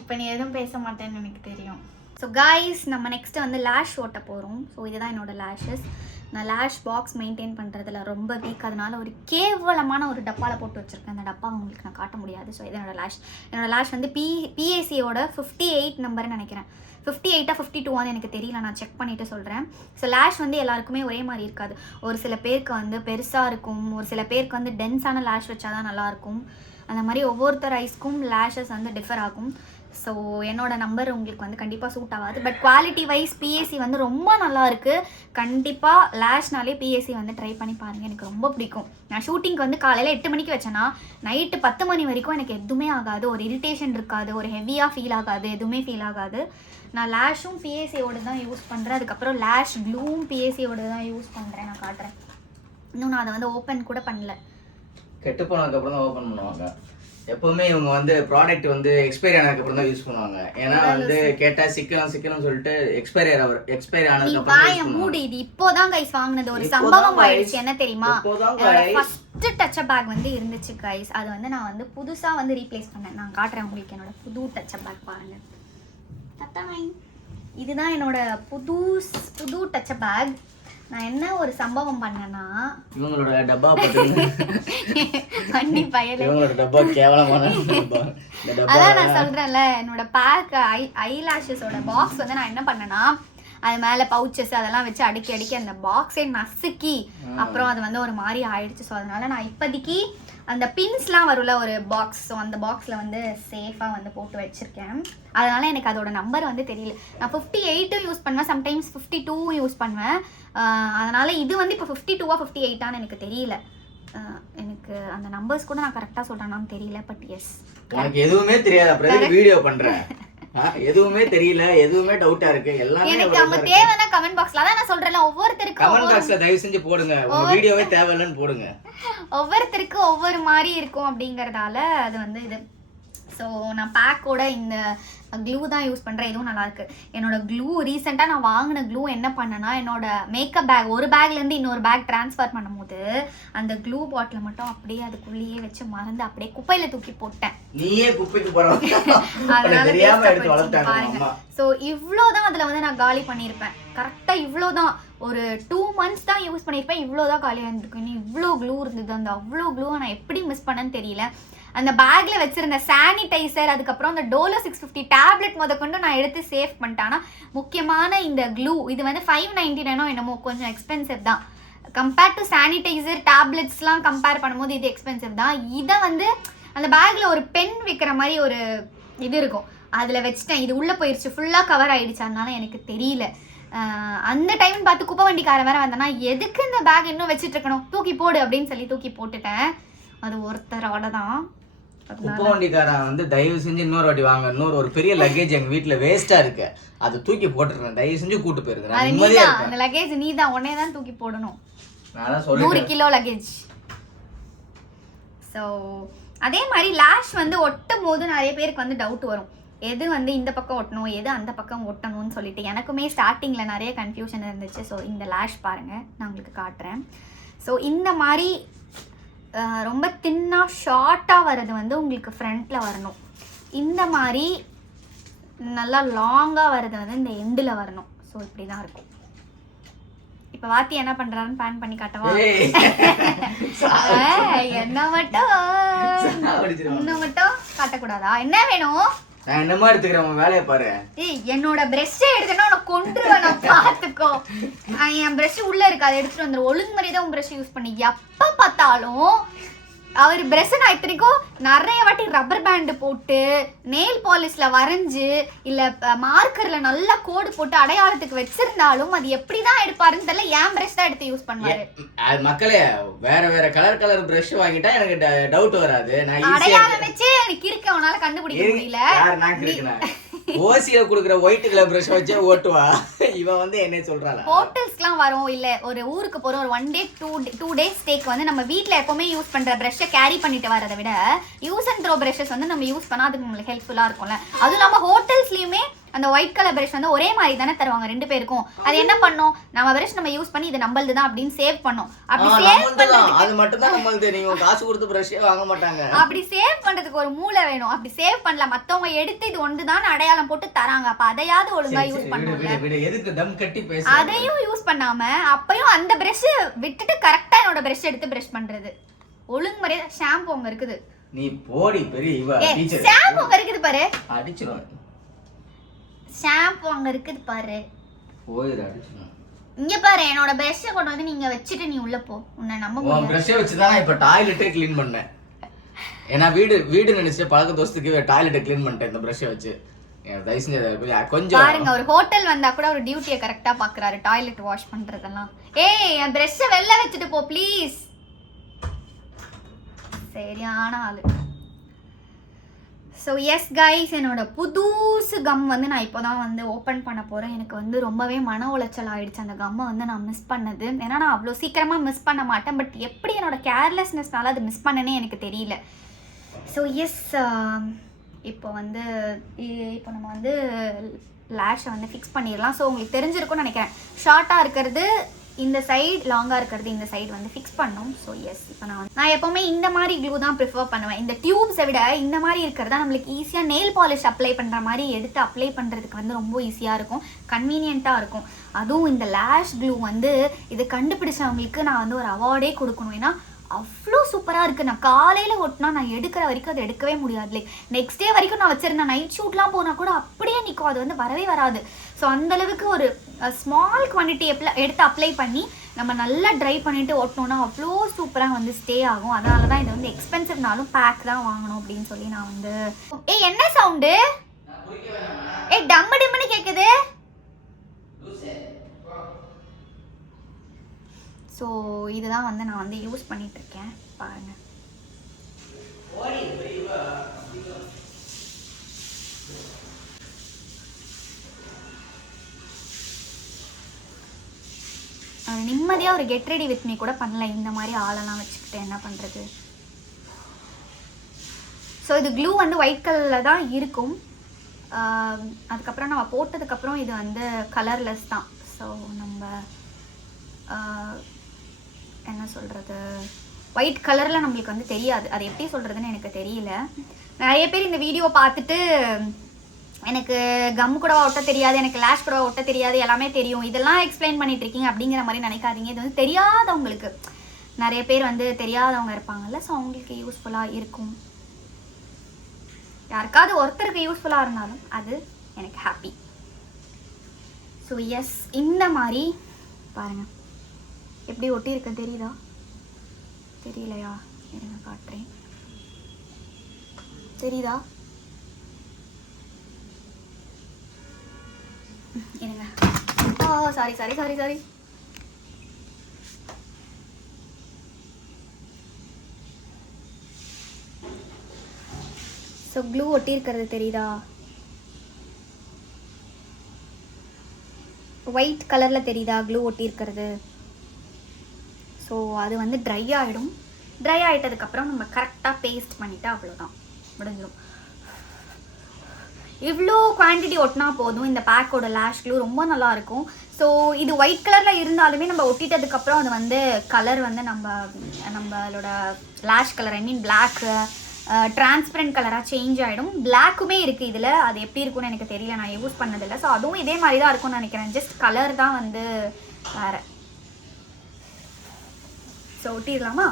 இப்போ நீ எதுவும் பேச மாட்டேன்னு எனக்கு தெரியும். ஸோ காய்ஸ், நம்ம நெக்ஸ்ட்டு வந்து லேஷ் ஓட்ட போகிறோம். ஸோ இதுதான் என்னோடய லேஷஸ். நான் லேஷ் பாக்ஸ் மெயின்டைன் பண்ணுறதுல ரொம்ப வீக், அதனால ஒரு கேவலமான ஒரு டப்பாவில் போட்டு வச்சுருக்கேன். அந்த டப்பா உங்களுக்கு நான் காட்ட முடியாது. ஸோ இது என்னோடய லேஷ் வந்து பிஏசியோட 58 நம்பர்னு நினைக்கிறேன். 58 52 எனக்கு தெரியல, நான் செக் பண்ணிவிட்டு சொல்கிறேன். ஸோ லேஷ் வந்து எல்லாருக்குமே ஒரே மாதிரி இருக்காது. ஒரு சில பேருக்கு வந்து பெருசாக இருக்கும், ஒரு சில பேருக்கு வந்து டென்ஸான லேஷ் வச்சா தான் நல்லாயிருக்கும். அந்த மாதிரி ஒவ்வொருத்தர் ஐஸ்க்கும் லேஷஸ் வந்து டிஃபர் ஆகும். ஸோ என்னோடய நம்பர் உங்களுக்கு வந்து கண்டிப்பாக சூட் ஆகாது. பட் குவாலிட்டி வைஸ் பிஎஸ்சி வந்து ரொம்ப நல்லா இருக்குது. கண்டிப்பாக லேஷ்னாலே பிஎஸ்சி வந்து ட்ரை பண்ணி பாருங்கள், எனக்கு ரொம்ப பிடிக்கும். நான் ஷூட்டிங்க்கு வந்து காலையில் 8 மணிக்கு வச்சேன்னா நைட்டு 10 மணி வரைக்கும் எனக்கு எதுவுமே ஆகாது, ஒரு இரிட்டேஷன் இருக்காது, ஒரு ஹெவியாக ஃபீல் ஆகாது, எதுவுமே ஃபீல் ஆகாது. நான் லேஷும் பிஎஸ்சியோடு தான் யூஸ் பண்ணுறேன். அதுக்கப்புறம் லேஷ் க்ளூவும் பிஎஸ்சியோடு தான் யூஸ் பண்ணுறேன். நான் காட்டுறேன். இன்னும் நான் அதை வந்து ஓப்பன் கூட பண்ணல, கெட்டு போனதுக்கப்புறம் தான் ஓப்பன் பண்ணுவாங்க. எப்பவுமே இவங்க வந்து ப்ராடக்ட் வந்து எக்ஸ்பைரி ஆனதுக்கப்புறம் தான் யூஸ் பண்ணுவாங்க. ஏன்னா வந்து கேட்டா சிக்கனம் சொல்லிட்டு எக்ஸ்பைரி ஆனதுக்கு அப்புறம் மூடி. இது இப்போதான் கைஸ் வாங்குனது, ஒரு சம்பவம் ஆயிடுச்சு. என்ன தெரியுமா, ஃபர்ஸ்ட் டச் பேக் வந்து இருந்துச்சு கைஸ், அது வந்து நான் வந்து புதுசா வந்து ரீப்ளேஸ் பண்ணேன். நான் காட்டுறேன் உங்களுக்கு என்னோட புது டச் பேக் பாருங்க. இதுதான் என்னோட புது டச் பேக். நான் என்ன ஒரு சம்பவம் பண்ணேன்னா, இவங்களோட டப்பா போட்டுங்க, பண்ணி பயல இவங்களோட டப்பா கேவலமான டப்பா. அதான் நான் சொல்றேன்ல, என்னோட பேக் ஐலாஷஸோட பாக்ஸ் வந்து நான் என்ன பண்ணேன்னா, அது மேலே பவுச்சஸ் அதெல்லாம் வச்சு அடுக்கி அந்த பாக்ஸே நசுக்கி அப்புறம் அது வந்து ஒரு மாதிரி ஆயிடுச்சு. ஸோ அதனால நான் இப்போதைக்கு அந்த பின்ஸ்லாம் வரும்ல ஒரு பாக்ஸ், ஸோ அந்த பாக்ஸில் வந்து சேஃபாக வந்து போட்டு வச்சுருக்கேன். அதனால் எனக்கு அதோட நம்பர் வந்து தெரியல. நான் 58 யூஸ் பண்ணுவேன், சம்டைம்ஸ் 52 யூஸ் பண்ணுவேன். அதனால் இது வந்து இப்போ 52 58 எனக்கு தெரியல. எனக்கு அந்த நம்பர்ஸ் கூட நான் கரெக்டாக சொல்கிறேன்னான்னு தெரியல. பட் எஸ், எனக்கு எதுவுமே தெரியாது, அப்புறம் வீடியோ பண்ணுறேன். எதுவுமே தெரியல, எதுவுமே டவுட்டா இருக்கு. எல்லாமே எனக்கு அவங்க தேவைனா கமெண்ட் பாக்ஸ்ல தான் நான் சொல்றேன்ல, ஒவ்வொருத்தருக்கு கமெண்ட் பாக்ஸ்ல தயவு செஞ்சு போடுங்க, உங்க வீடியோவே தேவையில்லைன்னு போடுங்க. ஒவ்வொருத்தருக்கு ஒவ்வொரு மாதிரி இருக்கும் அப்படிங்கறதால அது வந்து இது ஸோ நான் பேக்கோட இந்த க்ளூ தான் யூஸ் பண்ணுறேன். இதுவும் நல்லாயிருக்கு. என்னோட க்ளூ ரீசெண்டாக நான் வாங்கின க்ளூ என்ன பண்ணேன்னா, என்னோட மேக்கப் பேக் ஒரு பேக்லேருந்து இன்னொரு பேக் ட்ரான்ஸ்ஃபர் பண்ணும்போது அந்த க்ளூ பாட்டில் மட்டும் அப்படியே அதுக்குள்ளேயே வச்சு மறந்து அப்படியே குப்பையில் தூக்கி போட்டேன். நீயே குப்பைக்கு போகிறோம். பாருங்க. ஸோ இவ்வளோதான் அதில் வந்து நான் காலி பண்ணியிருப்பேன். கரெக்டாக இவ்வளோதான், ஒரு 2 months தான் யூஸ் பண்ணியிருப்பேன். இவ்வளோதான் காலியாக இருந்திருக்கு. இன்னும் இவ்வளோ க்ளூ இருந்தது. அந்த அவ்வளோ க்ளூவை நான் எப்படி மிஸ் பண்ணேன்னு தெரியல. அந்த பேக்கில் வச்சுருந்த சானிடைசர், அதுக்கப்புறம் அந்த டோலோ 650 டேப்லெட் முதற்கொண்டு நான் எடுத்து சேவ் பண்ணிட்டேன். ஆனால் முக்கியமான இந்த க்ளூ இது வந்து 599 என்னமோ, கொஞ்சம் எக்ஸ்பென்சிவ் தான். கம்பேர்ட் டு சானிடைசர் டேப்லெட்ஸ்லாம் கம்பேர் பண்ணும்போது இது எக்ஸ்பென்சிவ் தான். இதை வந்து அந்த பேக்கில் ஒரு பென் வைக்கிற மாதிரி ஒரு இது இருக்கும், அதில் வச்சுட்டேன். இது உள்ளே போயிடுச்சு, ஃபுல்லாக கவர் ஆகிடுச்சு. அதனால எனக்கு தெரியல. அந்த டைம் பார்த்து குப்பை வண்டிக்காரன் வேறு வந்தேன்னா, எதுக்கு இந்த பேக் இன்னும் வச்சுட்டு இருக்கணும், தூக்கி போடு அப்படின்னு சொல்லி தூக்கி போட்டுட்டேன். அது ஒருத்தரோட தான். குப்பை வண்டிக்காரன் வந்து தயவு செஞ்சு இன்னொரு வாட்டி வாங்க, இன்னொரு ஒரு பெரிய லக்கேஜ் எங்க வீட்டுல வேஸ்டா இருக்கு, அது தூக்கி போட்டுறேன், தயவு செஞ்சு கூட்டு போயிருக்கேன். அந்த லக்கேஜ் நீ தான், உடனே தான் தூக்கி போடணும். நான் தான் சொல்றேன் 100 கிலோ லக்கேஜ். ஸோ அதே மாதிரி லேஷ் வந்து ஒட்டும் போது நிறைய பேருக்கு வந்து டவுட் வரும், எது வந்து இந்த பக்கம் ஒட்டணும், எது அந்த பக்கம் ஒட்டணும்னு சொல்லிட்டு. எனக்குமே ஸ்டார்டிங்கில் நிறைய கன்ஃபியூஷன் இருந்துச்சு. ஸோ இந்த லேஷ் பாருங்கள், நான் உங்களுக்கு காட்டுறேன். ஸோ இந்த மாதிரி ரொம்ப தின்னாக ஷார்ட்டாக வர்றது வந்து உங்களுக்கு ஃப்ரண்ட்டில் வரணும். இந்த மாதிரி நல்லா லாங்காக வர்றது வந்து இந்த எண்டில் வரணும். ஸோ இப்படி தான் இருக்கும். இப்போ வாத்தி என்ன பண்ணுறாருன்னு பிளான் பண்ணி காட்டவா? என்ன மட்டும் காட்டக்கூடாதா? என்ன வேணும்? நான் என்னமா எடுத்துக்கிறேன், வேலையை பாரு. என்னோட பிரஷ்ஷை எடுக்கணும், உனக்கு கொண்டுருவேன் நான், பார்த்துக்கோ. என் பிரஷ் உள்ள இருக்கு, அதை எடுத்துட்டு வந்துடும். ஒழுங்கு மாதிரி தான் உன் பிரஷ் யூஸ் பண்ணி. எப்போ பார்த்தாலும் அவர் பிரஷ்ஷை நான் இத்தனைக்கும் நிறைய வாட்டி ரப்பர் பேண்டு போட்டு நெயில் பாலிஷில் வரைஞ்சி இல்லை மார்க்கரில் நல்லா கோடு போட்டு அடையாளத்துக்கு வச்சிருந்தாலும் அது எப்படி தான் எடுப்பாருன்னு தெரியல. என் பிரஷ் தான் எடுத்து யூஸ் பண்ணுவாரு. மக்களே, வேற வேற கலர் பிரஷ் வாங்கிட்டா எனக்கு டவுட் வராது. நான் அடையாளம் வச்சு எனக்கு இருக்க அவனால கண்டுபிடிக்க முடியல. ஓசியில குடுக்குற ஒயிட் கலர் பிரஷ் வச்சே ஓட்டுவா இவ வந்து என்ன சொல்றாளா? ஹோட்டல்ஸ்க்குலாம் வரும், இல்ல ஒரு ஊருக்கு போறோம், ஒரு 1 day 2 days ஸ்டேக்கு வந்து நம்ம வீட்ல எப்பவுமே யூஸ் பண்ற பிரஷ்ஷை கேரி பண்ணிட்டு வரதை விட யூஸ் அண்ட் த்ரோ பிரஷஸ் வந்து நம்ம யூஸ் பண்ணா அதுக்கு நம்மளுக்கு ஹெல்ப்ஃபுல்லா இருக்கும்ல. அதுவும் இல்லாம ஹோட்டல்ஸ்லயுமே அந்த ஒயிட் கலர் பிரஷ் வந்து ஒரே மாதிரி தானே தருவாங்க 2 பேருக்கும். அது என்ன பண்ணும், நம்ம பிரஷ் நம்ம யூஸ் பண்ணி இது நம்மளது தான் அப்படின்னு சேவ் பண்ணோம். அப்படி சேவ் பண்றது அது மட்டும் தான் நம்மளுக்கு தெரியும். காசு கொடுத்து பிரஷ்ஷே வாங்க மாட்டாங்க. அப்படி சேவ் பண்றதுக்கு ஒரு மூளை வேணும். அப்படி சேவ் பண்ணல, மத்தவங்க எடுத்து இது ஒன்றுதான் அடையாளம் போட்டு தராங்க, அப்ப அதையாவது ஒழுங்கா யூஸ் பண்ணுங்க. எதுக்கு தம் கட்டி பேச? அதையும் யூஸ் பண்ணாம அப்பயும் அந்த பிரஷ் விட்டுட்டு கரெக்டா என்னோட பிரஷ் எடுத்து பிரஷ் பண்றது. ஒழுங்கு முறையா ஷாம்பு அங்க இருக்குது. நீ போடி பெரிய இவ டீச்சர். ஷாம்பு அங்க இருக்குது பாரு. அடிச்சிரும். ஷாம்பு அங்க இருக்குது பாரு. போயிரு அடிச்சிரும். இங்க பாரு, என்னோட பிரஷ்ஷை கொண்டு வந்து நீங்க வச்சிட்டு நீ உள்ள போ. உன்னை நம்ப முடியாது. உன் பிரஷ்ஷை வச்சு தான் இப்ப டாய்லெட்டே க்ளீன் பண்ணேன். ஏன்னா வீடு நினைச்சு பழக்க தோஸ்துக்கு டாய்லெட்டை க்ளீன் பண்ணிட்டேன் இந்த பிரஷ்ஷை வச்சு. தயவு செஞ்சு கொஞ்சம் பாருங்க, ஒரு ஹோட்டல் வந்தா கூட ஒரு டியூட்டியை கரெக்டா பாக்குறாரு, டாய்லெட் வாஷ் பண்றதெல்லாம். ஏய், என் பிரஷ்ஷை வெளில வச்சுட்டு போ ப்ளீஸ். சரியான ஆளு. ஸோ எஸ் கைஸ், என்னோட புதுசு கம் வந்து நான் இப்போ தான் வந்து ஓப்பன் பண்ண போகிறேன். எனக்கு வந்து ரொம்பவே மன உளைச்சல் ஆகிடுச்சு அந்த கம்மை வந்து நான் மிஸ் பண்ணது. ஏன்னா நான் அவ்வளோ சீக்கிரமாக மிஸ் பண்ண மாட்டேன், பட் எப்படி என்னோட கேர்லெஸ்னஸ்னால அது மிஸ் பண்ணனே எனக்கு தெரியல. ஸோ எஸ், இப்போ நம்ம வந்து லேஷை வந்து ஃபிக்ஸ் பண்ணிடலாம். ஸோ உங்களுக்கு தெரிஞ்சிருக்கும்னு நினைக்கிறேன், ஷார்ட்டாக இருக்கிறது இந்த சைடு, லாங்காக இருக்கிறது இந்த சைடு வந்து ஃபிக்ஸ் பண்ணணும். ஸோ எஸ், இப்போ நான் எப்போவுமே இந்த மாதிரி க்ளூ தான் ப்ரிஃபர் பண்ணுவேன். இந்த டியூப்ஸை விட இந்த மாதிரி இருக்கிறதா நம்மளுக்கு ஈஸியாக நெயில் பாலிஷ் அப்ளை பண்ணுற மாதிரி எடுத்து அப்ளை பண்ணுறதுக்கு வந்து ரொம்ப ஈஸியாக இருக்கும், கன்வீனியண்ட்டாக இருக்கும். அதுவும் இந்த லேஷ் க்ளூ வந்து இது கண்டுபிடிச்சவங்களுக்கு நான் வந்து ஒரு அவார்டே கொடுக்கணும். ஏன்னா அவ்வளோ சூப்பராக இருக்குது. நான் காலையில் ஒட்டினா நான் எடுக்கிற வரைக்கும் அதை எடுக்கவே முடியாது. லைக் நெக்ஸ்ட் டே வரைக்கும் நான் வச்சுருந்தேன். நைட் ஷூட்லாம் போனால் கூட அப்படியே நிற்கும், அது வந்து வரவே வராது. ஸோ அந்தளவுக்கு ஒரு ஸ்மால் குவான்டிட்டி எடுத்து அப்ளை பண்ணி நம்ம நல்லா ட்ரை பண்ணிவிட்டு ஒட்டினோன்னா அவ்வளோ சூப்பராக வந்து ஸ்டே ஆகும். அதனால தான் இது வந்து எக்ஸ்பென்சிவ்னாலும் பேக் தான் வாங்கணும் அப்படின்னு சொல்லி நான் வந்து. ஏய், என்ன சவுண்டு? ஏய், டம்மு டிம்முன்னு கேட்குது. ஸோ இதுதான் வந்து நான் வந்து யூஸ் பண்ணிகிட்ருக்கேன் பாருங்கள். நிம்மதியாக ஒரு கெட் ரெடி வித் மீ கூட பண்ணல, இந்த மாதிரி ஆளெல்லாம் வச்சுக்கிட்டு என்ன பண்ணுறது. ஸோ இது க்ளூ வந்து ஒயிட் கலரில் தான் இருக்கும். அதுக்கப்புறம் நம்ம போட்டதுக்கப்புறம் இது வந்து கலர்லெஸ் தான். ஸோ நம்ம என்ன சொல்கிறது, ஒயிட் கலரில் நம்மளுக்கு வந்து தெரியாது. அது எப்படி சொல்கிறதுன்னு எனக்கு தெரியல. நிறைய பேர் இந்த வீடியோ பார்த்துட்டு எனக்கு கம் கூட ஒட்ட தெரியாது, எனக்கு லேஷ் கூட ஒட்ட தெரியாது, எல்லாமே தெரியும், இதெல்லாம் எக்ஸ்பிளைன் பண்ணிட்டு இருக்கீங்க அப்படிங்கிற மாதிரி நினைக்காதீங்க. இது வந்து தெரியாதவங்களுக்கு, நிறைய பேர் வந்து தெரியாதவங்க இருப்பாங்கல்ல, ஸோ அவங்களுக்கு யூஸ்ஃபுல்லாக இருக்கும். யாருக்காவது ஒருத்தருக்கு யூஸ்ஃபுல்லாக இருந்தாலும் அது எனக்கு ஹாப்பி. ஸோ எஸ், இந்த மாதிரி பாருங்கள் எப்படி ஒட்டியிருக்க தெரியுதா? தெரியலையா? இருங்க காட்டுறேன். தெரியுதா? இருங்க. Oh sorry sorry sorry sorry. So glue ஒட்டியிருக்கிறது தெரியுதா? ஒயிட் கலரில் தெரியுதா க்ளூ ஒட்டியிருக்கிறது? ஸோ அது வந்து ட்ரை ஆகிடும். ட்ரை ஆகிட்டதுக்கப்புறம் நம்ம கரெக்டாக பேஸ்ட் பண்ணிவிட்டு அவ்வளோதான், முடிஞ்சிடும். இவ்வளோ குவான்டிட்டி ஒட்டினா போதும். இந்த பேக்கோட லேஷ் க்ளூ ரொம்ப நல்லாயிருக்கும். ஸோ இது ஒயிட் கலரில் இருந்தாலுமே நம்ம ஒட்டிட்டதுக்கப்புறம் அது வந்து கலர் வந்து நம்மளோட லேஷ் கலர், ஐ மீன் பிளாக்கு, டிரான்ஸ்பரண்ட் கலராக சேஞ்ச் ஆகிடும். பிளாக்குமே இருக்குது இதில். அது எப்படி இருக்கும்னு எனக்கு தெரியல, நான் யூஸ் பண்ணதில்லை. ஸோ அதுவும் இதே மாதிரி தான் இருக்கும்னு நினைக்கிறேன். ஜஸ்ட் கலர் தான் வந்து வேறு. ஸோ ஒட்டிடலாமா?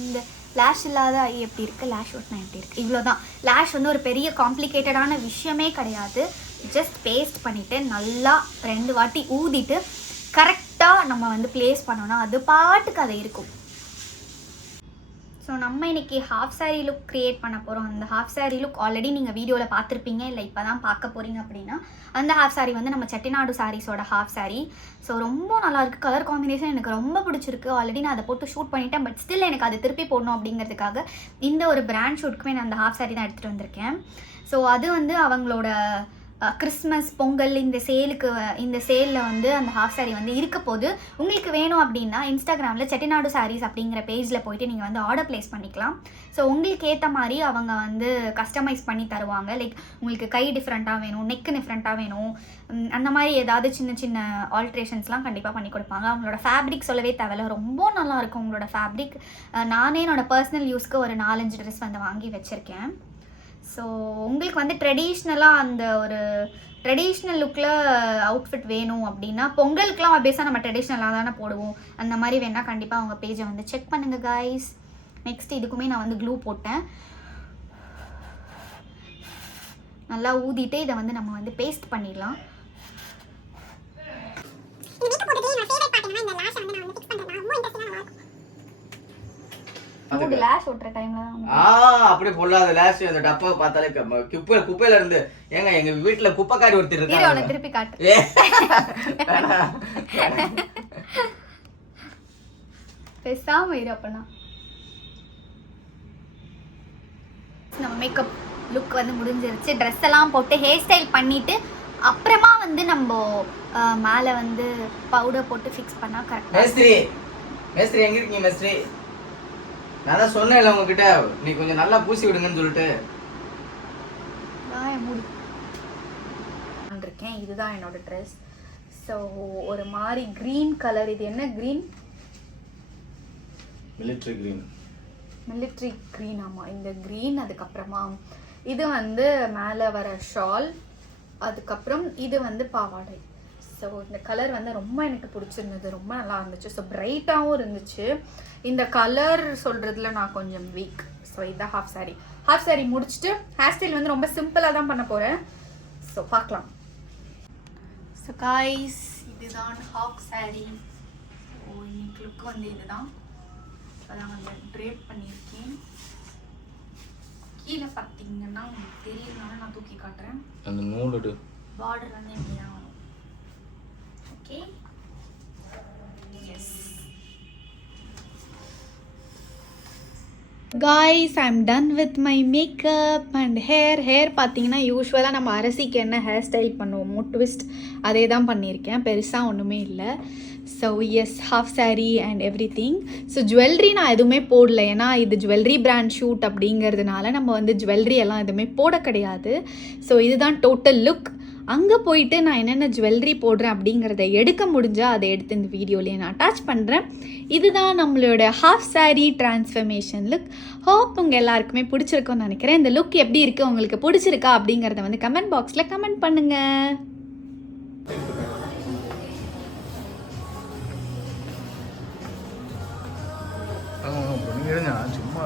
இந்த லேஷ் இல்லாத ஐ எப்படி இருக்குது, லேஷ் ஒட்டினா எப்படி இருக்குது, இவ்வளோதான். லேஷ் வந்து ஒரு பெரிய காம்ப்ளிகேட்டடான விஷயமே கிடையாது. ஜஸ்ட் பேஸ்ட் பண்ணிவிட்டு நல்லா 2 வாட்டி ஊதிட்டு கரெக்டாக நம்ம வந்து ப்ளேஸ் பண்ணோன்னா அது பாட்டுக்கு அது இருக்கும். ஸோ நம்ம இன்றைக்கி ஹாஃப் சாரீ லுக் க்ரியேட் பண்ண போகிறோம். அந்த ஹாஃப் சாரீ லுக் ஆல்ரெடி நீங்கள் வீடியோவில் பார்த்துருப்பீங்க, இல்லை இப்போ தான் பார்க்க போகிறீங்க அப்படின்னா. அந்த ஹாஃப் சாரீ வந்து நம்ம செட்டிநாடு சாரீஸோட ஹாஃப் சாரீ. ஸோ ரொம்ப நல்லாயிருக்கு. கலர் காம்பினேஷன் எனக்கு ரொம்ப பிடிச்சிருக்கு. ஆல்ரெடி நான் அதை போட்டு ஷூட் பண்ணிட்டேன். பட் ஸ்டில் எனக்கு அது திருப்பி போடணும் அப்படிங்கிறதுக்காக இந்த ஒரு பிராண்ட் ஷூட்டுக்குமே நான் அந்த ஹாஃப் சாரீ தான் எடுத்துகிட்டு வந்திருக்கேன். ஸோ அது வந்து அவங்களோட கிறிஸ்மஸ், பொங்கல் இந்த சேலில் வந்து அந்த ஹாஃப் சாரீ வந்து இருக்க போது. உங்களுக்கு வேணும் அப்படின்னா இன்ஸ்டாகிராமில் செட்டிநாடு சாரீஸ் அப்படிங்கிற பேஜில் போய்ட்டு நீங்கள் வந்து ஆர்டர் ப்ளேஸ் பண்ணிக்கலாம். ஸோ உங்களுக்கு ஏற்ற மாதிரி அவங்க வந்து கஸ்டமைஸ் பண்ணி தருவாங்க. லைக் உங்களுக்கு கை டிஃப்ரெண்ட்டாக வேணும், நெக்கு டிஃப்ரெண்ட்டாக வேணும், அந்த மாதிரி ஏதாவது சின்ன சின்ன ஆல்ட்ரேஷன்ஸ்லாம் கண்டிப்பாக பண்ணி கொடுப்பாங்க. அவங்களோட ஃபேப்ரிக் சொல்லவே தேவையில்ல, ரொம்ப நல்லாயிருக்கும் அவங்களோட ஃபேப்ரிக். நானே என்னோடய பர்சனல் யூஸ்க்கு ஒரு 4-5 ட்ரெஸ் வந்து வாங்கி வச்சுருக்கேன். ஸோ உங்களுக்கு வந்து ட்ரெடிஷ்னலாக அந்த ஒரு ட்ரெடிஷ்னல் லுக்கில் அவுட்ஃபிட் வேணும் அப்படின்னா, பொங்கலுக்குலாம் ஆப்வியஸாக நம்ம ட்ரெடிஷ்னலாக தானே போடுவோம். அந்த மாதிரி வேணால் கண்டிப்பாக அவங்க பேஜை வந்து செக் பண்ணுங்கள் கைஸ். நெக்ஸ்ட் இதுக்குமே நான் வந்து க்ளூ போட்டேன். நல்லா ஊதிட்டு இதை வந்து நம்ம வந்து பேஸ்ட் பண்ணிடலாம். அப்படி பொல்லாத லேஷ் அந்த டப்பாவை பார்த்தாலே குப்பையில இருந்து ஏங்க எங்க வீட்டுல குப்பைக்காரி ஒருத்தர் இருக்காங்க. திருப்பி காட்டு. பேசாம இரு. அப்பனா நம்ம மேக்கப் லுக் வந்து முடிஞ்சிருச்சு. ட்ரெஸ் எல்லாம் போட்டு ஹேர் ஸ்டைல் பண்ணிட்டு அப்புறமா வந்து நம்ம மேலே வந்து பவுடர் போட்டு ஃபிக்ஸ் பண்ணா கரெக்ட். மேஸ்திரி எங்க இருக்கீங்க மேஸ்திரி? நான் தான் சொன்னேன்ல உங்ககிட்ட, நீ கொஞ்சம் நல்லா பூசி விடுங்கன்னு சொல்லிட்டு. இருக்கேன். இதுதான் என்னோட ட்ரெஸ். ஸோ ஒரு மாதிரி க்ரீன் கலர். இது என்ன க்ரீன்? Military green. ஆமாம், இந்த க்ரீன். அதுக்கப்புறமா இது வந்து மேலே வர ஷால். அதுக்கப்புறம் இது வந்து பாவாடை. ஸோ இந்த கலர் வந்து ரொம்ப எனக்கு பிடிச்சிருந்தது, ரொம்ப நல்லா இருந்துச்சு. ஸோ பிரைட்டாகவும் இருந்துச்சு. இந்த கலர் சொல்கிறதுல நான் கொஞ்சம் வீக். ஸோ இதுதான் ஹாஃப் சாரீ. ஹாஃப் சாரீ முடிச்சுட்டு ஹேர் ஸ்டைல் வந்து ரொம்ப சிம்பிளாக தான் பண்ண போகிறேன். ஸோ பார்க்கலாம். ஸோ காய்ஸ், இதுதான் ஹாஃப் சாரீ. ஸோ இன்னைக்கு லுக் வந்து இதுதான். அதான் வந்து ட்ரேப் பண்ணியிருக்கேன். கீழே பார்த்தீங்கன்னா உங்களுக்கு தெரியறதுனால நான் தூக்கி காட்டுறேன். அந்த நூலோட பார்டர் வந்து இப்படி தான் வரும். Okay, yes. Guys I am done with my makeup and hair பார்த்தீங்கன்னா யூஸ்வலாக நம்ம அரசிக்கு என்ன ஹேர் ஸ்டைல் பண்ணுவோமோ ட்விஸ்ட் அதே தான் பண்ணியிருக்கேன், பெருசாக ஒன்றுமே இல்லை. So yes, half sari and everything. So jewellery நான் எதுவுமே போடல, ஏன்னா இது ஜுவல்லரி பிராண்ட் ஷூட் அப்படிங்கிறதுனால நம்ம வந்து ஜுவல்லரி எல்லாம் எதுவுமே போட கிடையாது. ஸோ இதுதான் டோட்டல் லுக். அங்கே போயிட்டு நான் என்னென்ன ஜுவல்லரி போடுறேன் அப்படிங்கிறத எடுக்க முடிஞ்சால் அதை எடுத்து இந்த வீடியோலேயே நான் அட்டாச் பண்ணுறேன். இதுதான் நம்மளோட half sari transformation look. Hope உங்கள் எல்லாருக்குமே பிடிச்சிருக்கும்னு நினைக்கிறேன். இந்த லுக் எப்படி இருக்குது, உங்களுக்கு பிடிச்சிருக்கா அப்படிங்கிறத வந்து கமெண்ட் பாக்ஸில் கமெண்ட் பண்ணுங்கள். சும்மா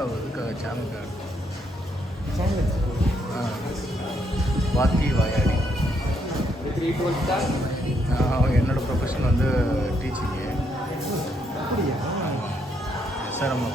வாக்கி வாயாடி என்னோட ப்ரொஃபஷன் வந்து டீச்சிங்கு. சார் அம்மா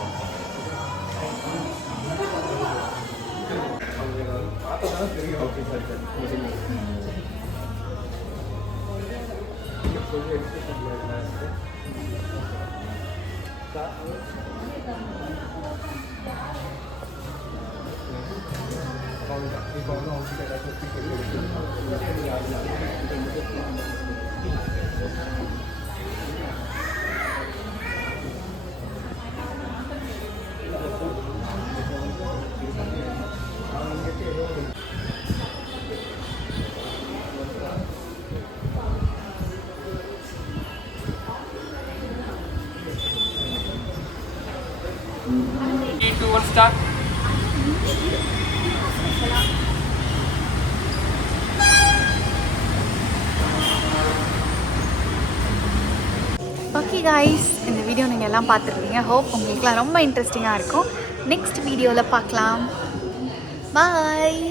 Start. ஓகே காய்ஸ், இந்த வீடியோ நீங்கள் எல்லாம் பார்த்துருக்கீங்க. ஹோப் உங்களுக்குலாம் ரொம்ப இன்ட்ரெஸ்டிங்காக இருக்கும். நெக்ஸ்ட் வீடியோவில் பார்க்கலாம். பாய்.